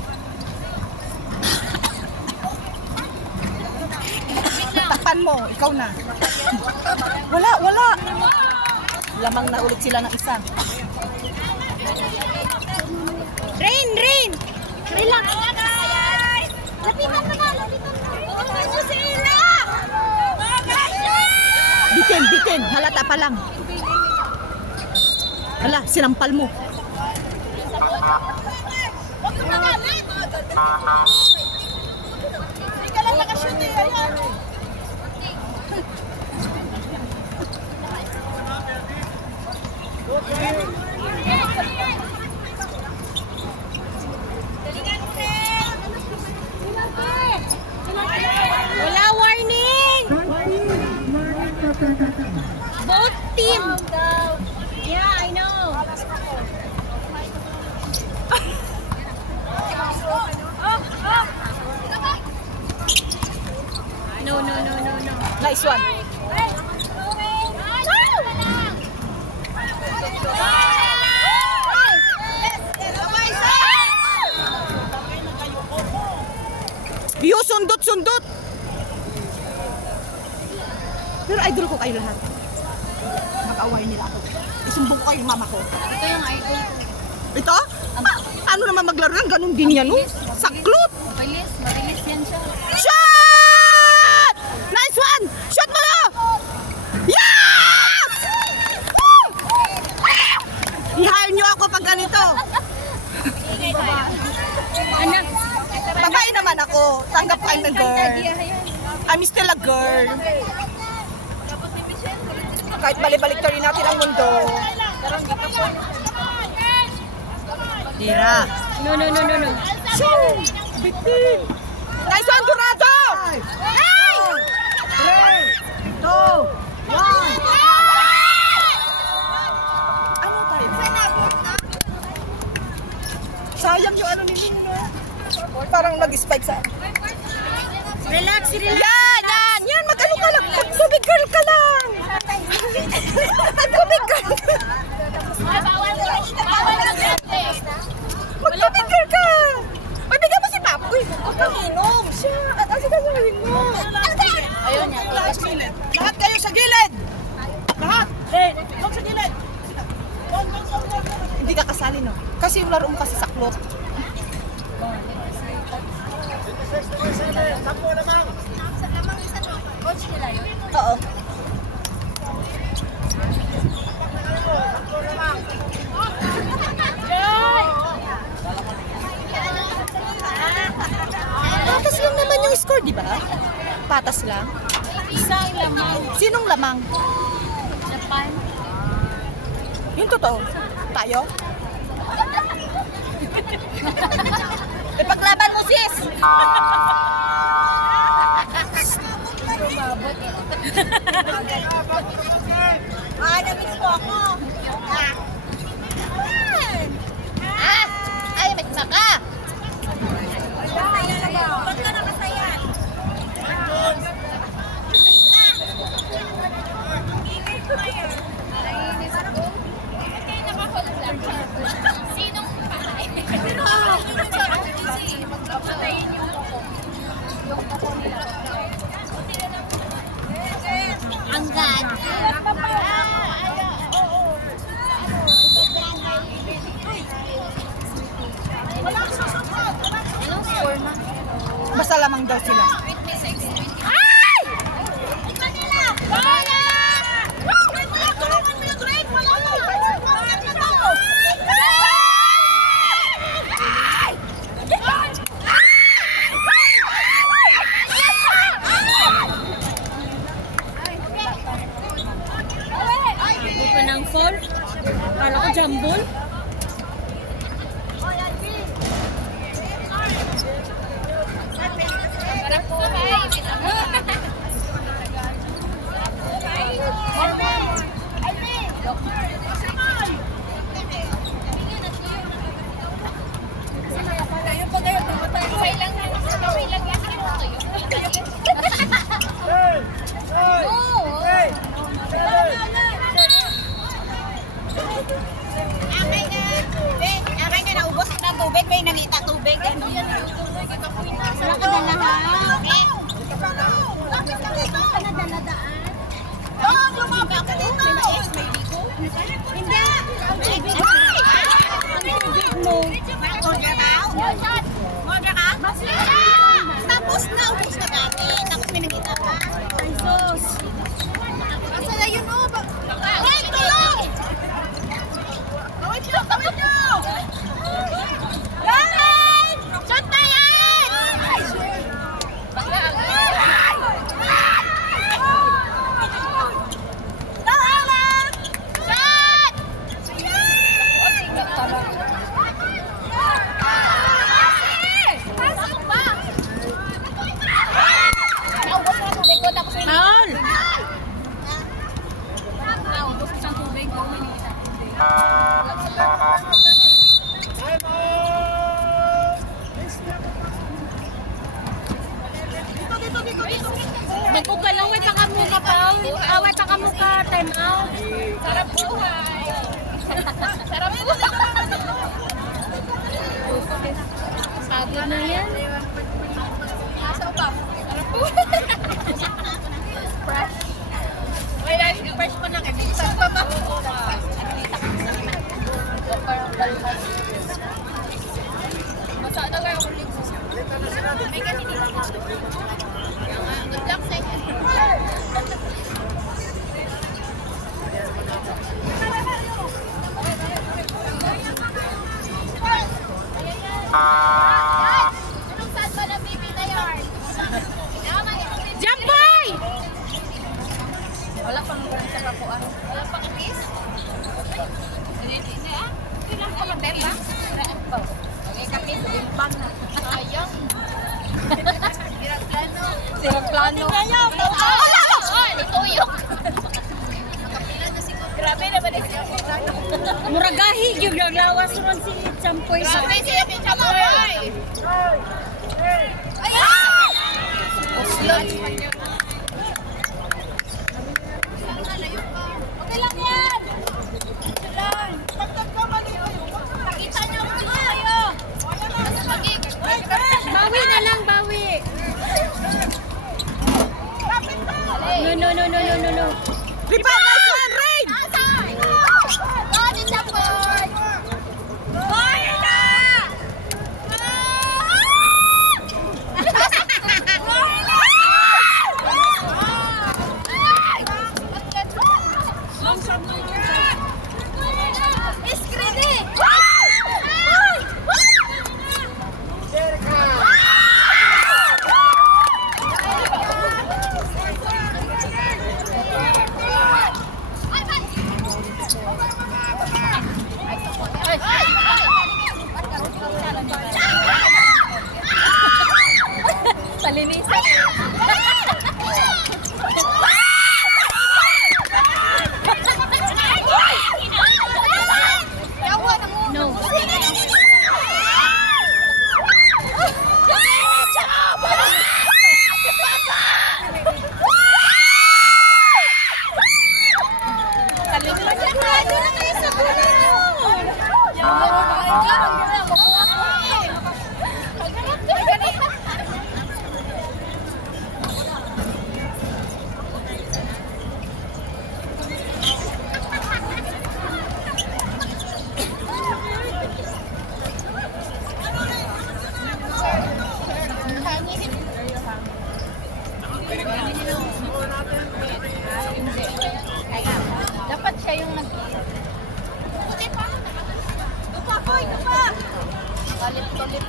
Takpan mo, ikaw na. Wala. Lamang na ulit sila ng isa. Rain! Relax! Lapitan mo na! Ano sila? Bitin. Halata pa lang. Hala, sinampal mo. Hindi ka lang nakashoot eh. Ayan. Wala warning! Running for penalty. Both team! Yeah, I know. No. Nice one. Yo, sundot! Pero idol ko kayo lahat. Mag-away nila ako. Isumbong ko kayo yung mama ko. Ito yung idol ko. Ito? Ano naman maglaro lang? Ganun din yan, no? Saklot! Mabilis yan siya. Shot! Tanggap I'm a girl. I'm still a girl. Kahit balik-balik rin natin ang mundo. Tira. No. Nice one, Dorado! Hey! 3, 2, 1. Ano tayo? Sayang yung ano ni Nino. Parang nag-spike sa... Relax, relax. Yan! Mag-ano ka lang! Mag-tubig girl ka lang! Mag-tubig girl ka! Mag-tubig girl ka! Uy, bigyan mo si Papoy! Huwag kang inom! Siya! At asi ka sabihin mo! Ayun niya. Lahat kayo sa gilid! Lahat! Huwag sa gilid! Hindi ka kasali, no? Kasi yung laro mo kasi saklot. Oo. Patas lang naman yung score, di ba? Patas lang. Isang lamang. Sinong lamang? Japan. Yung totoo. Tayo? Ipaglaban mo, sis! Umabot eh. Namiss mo ako. Ay, may maka. Ba't ka nakasaya? Sinong kakain? Magpapatayin yung kuko. Yung kuko nila. Ang ganda. Anong score na? Basta lamang daw sila. Ay! Manila! Wala! Hindi pa ng fall. Kala ko jambol. Akin na naubos ng tubig. May nangita tubig. Wala ka na lahat. Lumabas ka dito. Hindi. Ang tubig. Modra ka? Modra ka? Tapos naubos ka dati. Tapos may nangita ka. Ay, sus. Asa na yun, oh? Wait, tulong! Tawid nyo! Tawid nyo! Ryan! Shot na yan! Tahalan! Shot! Pasok ba? Naubos na tubig ko tapos Foul! naubos isang tubig ko. Magkuka lang, way pakamuka pa. Way pakamuka, time out. Sarap buhay. Sarap buhay. Pagod na yan. Nasa pa. Sarap buhay. Fresh. Wait, fresh pa na kayo. Sarap pa ba? Masa na kayo ulit. May ganito. Good luck sa inyo. Anong saan ba na baby na yarn? Memba? Okay, kami sa bimbang na. Sayang. Sirang plano. Ituyok. Grabe naman eh. Muragahi, yung lawas ron si Champoy sa... Grabe siya si Champoy. Ayan! Oslot. Okay lang yan. Ito lang. Pakita niyo ako kayo. Bawi na lang, bawi. No. Rebound, nice one, Rain! Gani Champoy. Boy na! Salinisan. No. Dapat siya yung Kalit-kalit.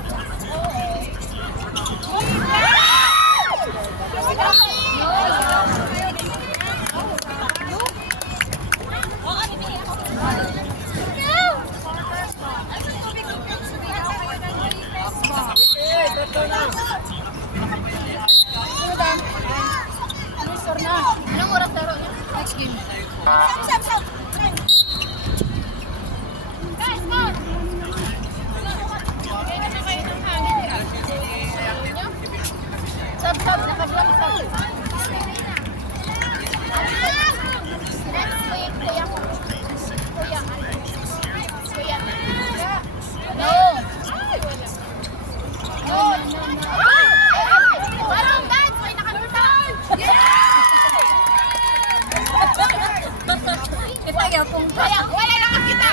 Anong oras laro? Next game. Sab. Guys, go! Sab, nakablog sab. Next week, kuya ko. Kuya. No! Parang guys, may nakalimutan! Kita yapong kaya wala lang kita.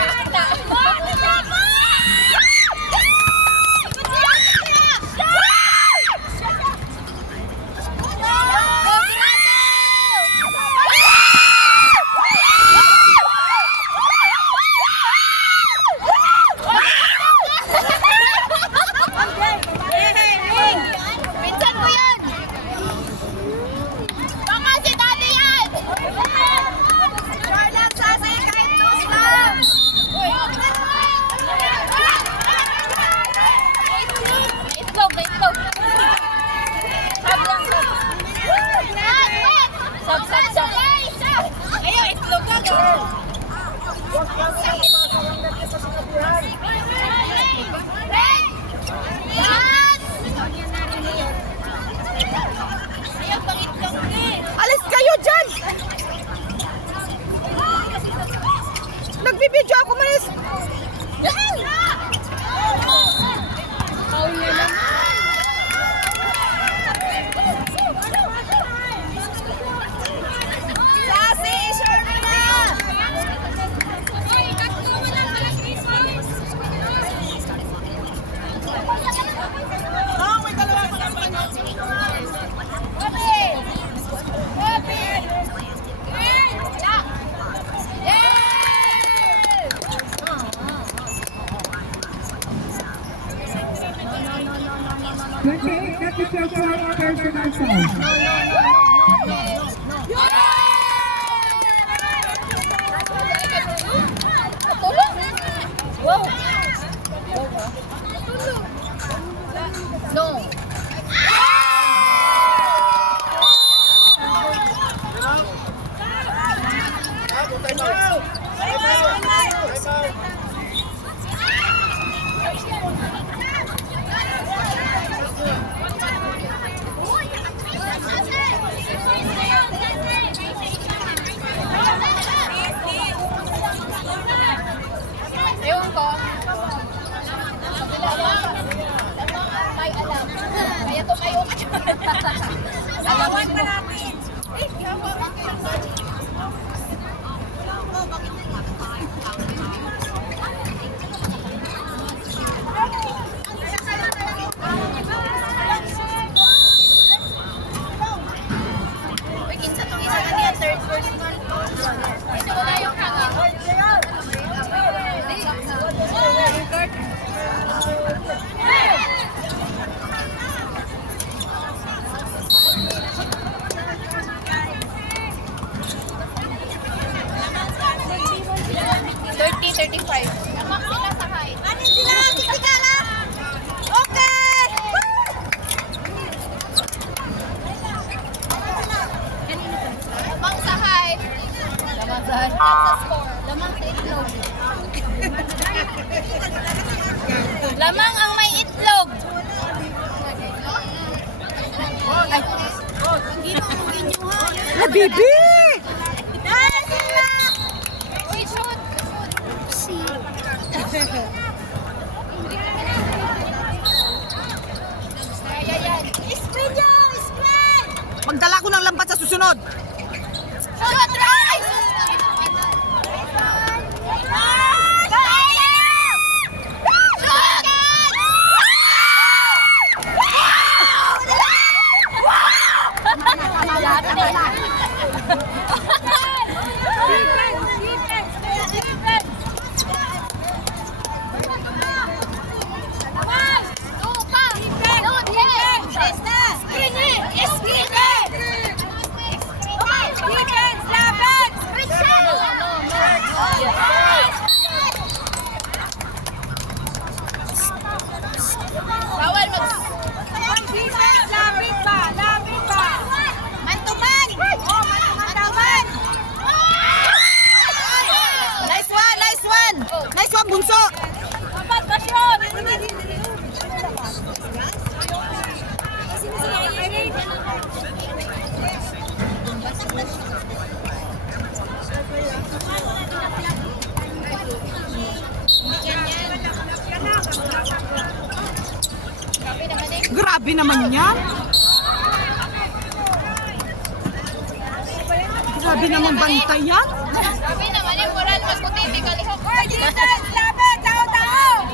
Pinsan ko yan. Baka si Daddy yan. Jordan Sase kahit tos lang. Itlog. Sab. Ayaw, itlog ka. Ayaw, pang itlog din. Alis kayo dyan! Nagbibidyo ako, malis! Sasi, sure mo na! That is your first personal foul. Wow! No. Ewan ko. May alam. Kaya tumayo ka. Alawan pa natin. Uy, kinsa tong isa kanina, third person. Ito wala yung hanga. Thirty, 35. Lamang sila sa height. Ano sila? Titigala! Okay! Lamang sa height. Lamang sa height. Sa score. Lamang sa itlog. Lamang ang may itlog. Ay. Hindi mo mungkin nyo ha. La bibi! Dahil sila! Uy, shoot! Kaya yan. Screen yan! Screen! Magdala ko ng lambat sa susunod. Shoot! Try! Bawal mag... Lapit pa! Lapit pa! Mantuman! Mantuman! Nice one, nice one! Nice one, bunso! Dapat ba yun? Grabe naman yan. Grabe naman bantay yan. Sabi naman yung moral magputi, kalihok. Hoy, defense! Laban! Tao-tao!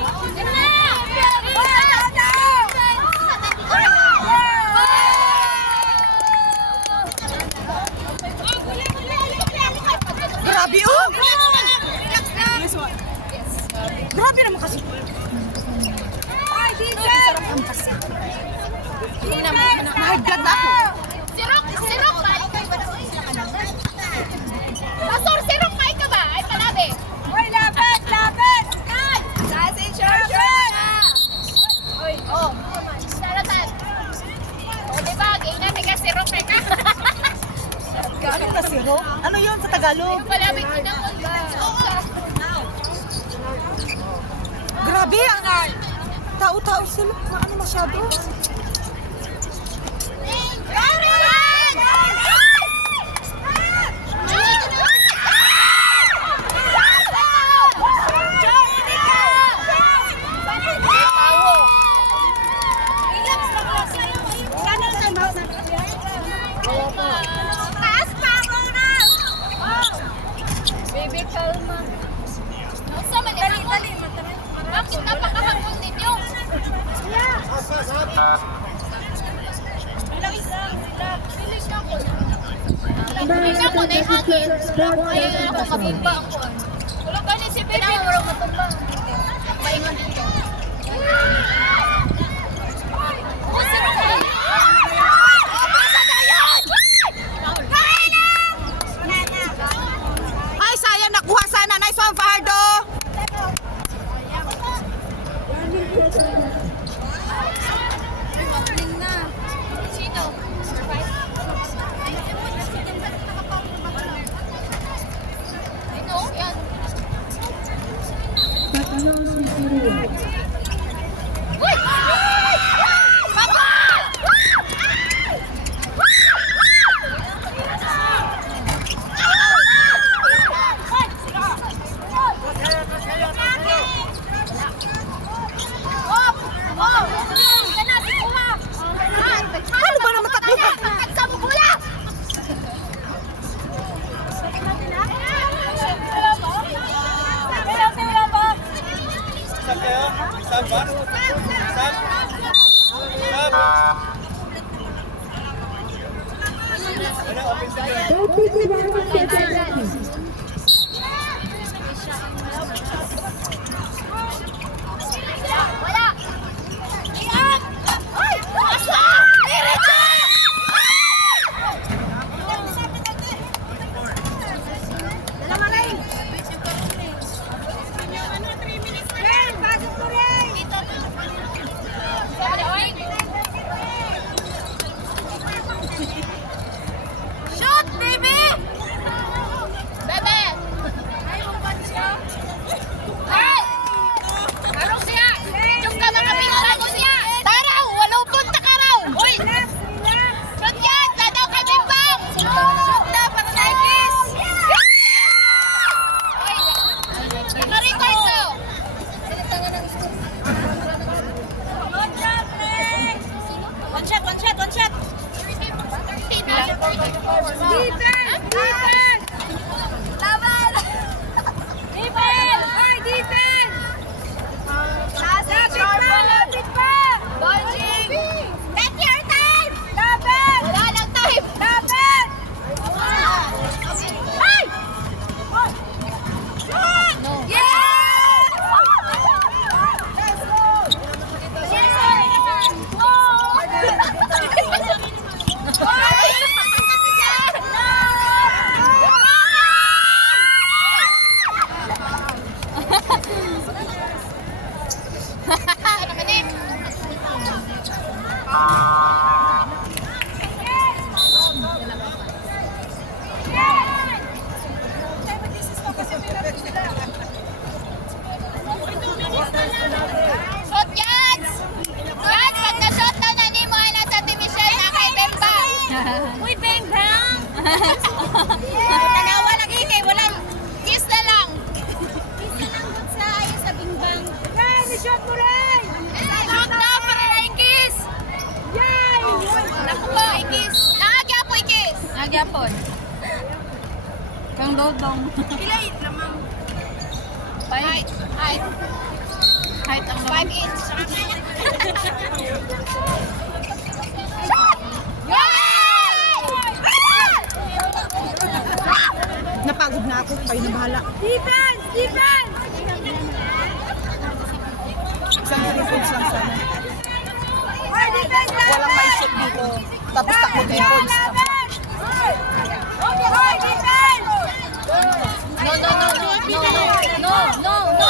Grabe oh! Grabe naman kasi. Mahagad na ako. Sirok! Sirok! Pasor, sirok ka ka ba? Ay, palabi. Hoy, lapit! Lapit! Last instruction! Hoy, oh. Saratan. O, diba? Ganyan, may sirok ka ka. Ano ka siro? Ano yun sa Tagalog? Yung palabi, kinakon ba? Grabe ang tao-tao sila. Ano masyado? Baby, kalma. Sa dali. Bakit napakahapon ninyo? Bilis ako na ihangin. Ayun ako, matumba ako. Wala ka ni si Baby. Wala matumba. Paingon dito. Oh, sino ka? Ay, sayang nakuha sana. Nice one, Fardo. Shoot, baby! Bebe! Ay! Arong siya! Yung ka makapinara ko siya! Taraw! Walang punta ka raw! Uy! Shoot yan! Dadaw ka din ba? Shoot na! Para na ikis! Narito ito! One shot, one shot, one shot. Defense! Defense! Laban! Defense! Hoy, defense! Lapit pa! Lapit pa! Ballsing! Take your time! Laban! Wala nang time! Laban! Ay! Shoot! Yeah! Let's go! Shot Jans! Jans, pag na-shot na ni mo ay nasa Team Michelle na kay Bembang. Uy, Bembang! Tanawa lagi kay walang kiss na lang. Kiss na lang sa ayo sa Bingbang. Ray, ni-shot mo Ray! Shoot na para na i-kiss! Yay! Naku po, i-kiss. Naagya po i-kiss. Naagya po. Kang dodong. Pilay lamang. Height. Height. Height ang 5 inch. Napagod na ako. Kayo na bahala. Defense! Defense! Isang defense lang sana. Hoy, defense! Walang may shoot dito. Tapos takbo defense. Hoy, defense! No, no, no, no, no, no, no, no.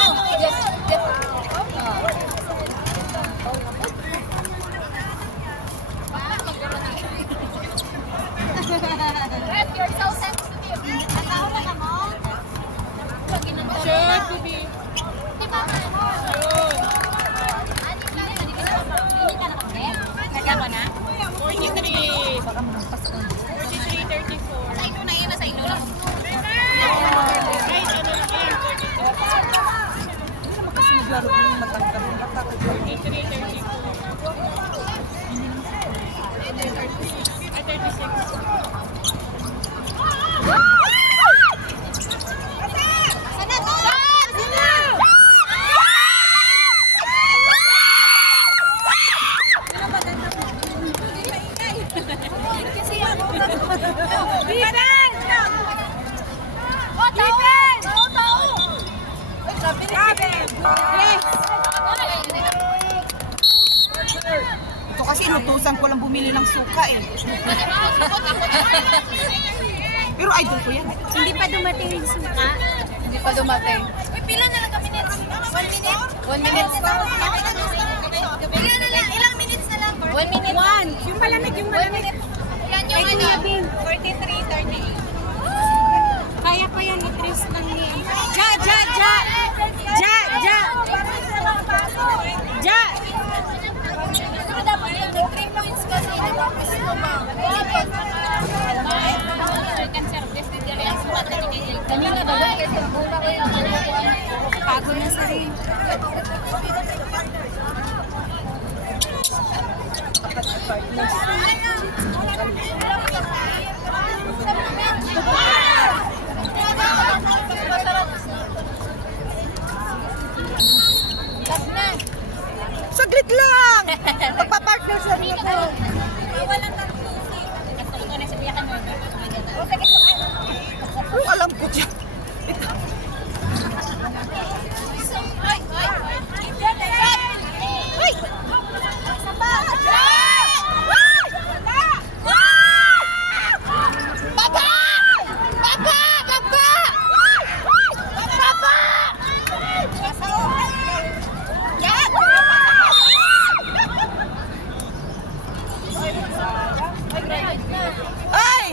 Ref, you're so sensitive. Natawa ka mo? Sure, Bibi. Nagkama na? 43. Baka mampas ko. 43, 34. Sa ino na yun, nasa ino lang. Kasi maglaro ko yung matangkad. 43, 34. 36. Ito kasi inutusan ko lang bumili ng suka eh. Pero idol ko yan. Hindi pa dumating yung suka? Hindi pa dumating. Uy, pila na lang ka minutes? 1 minute? 1 minute? Pila na lang, ilang minutes na lang? 1 minute? 1. Yung malamig, yung malamig. Yan yung ano? 43, 38. Kaya pa yan, at-risk lang niya. Ja, ja, ja! Ja, ja! Ja! Dapat yung 3 points kasi nag-office ko ba? Kanina ba? Pagod na sa rin. Saglit lang! Magpa-partner sa rin ako. Ay!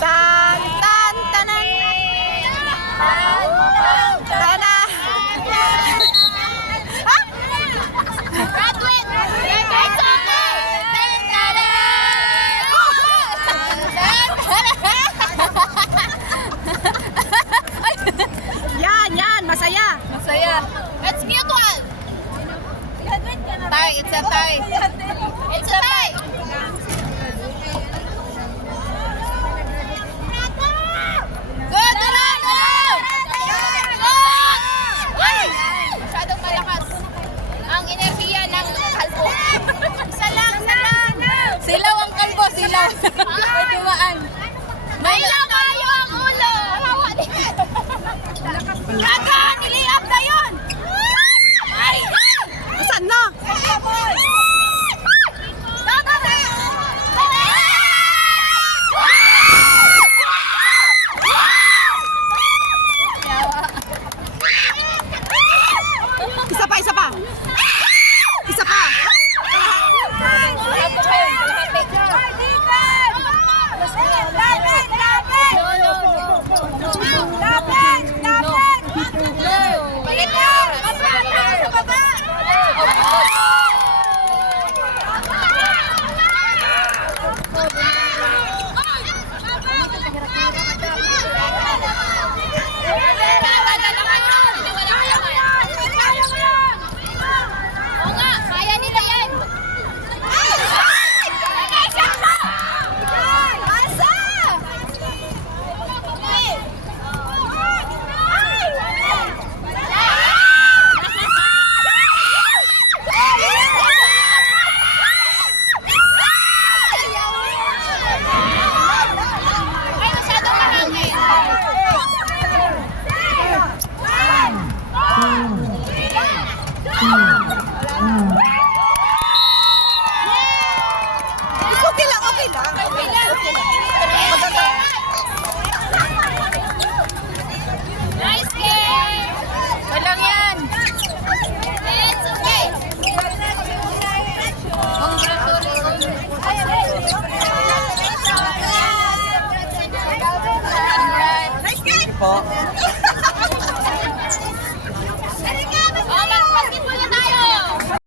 Tan, tan, tanan. Tana. Graduate! It's Yan, masaya. Masaya. It's mutual. Tie, it's a tie. It's a tie. Good, alam! Good! Masyadong malakas ang enerhiya ng kalbo. Isa lang. Silaw ang kalbo, silaw. May dumaan. May kayo ang ulo. Lagan! Niliyap na yun! Ay! Saan na? Isa pa. Isa pa. Kaya nila yan! Ay, masyadong mahangin. Okay lang. Nice game! Walang yan! It's okay! Nice game.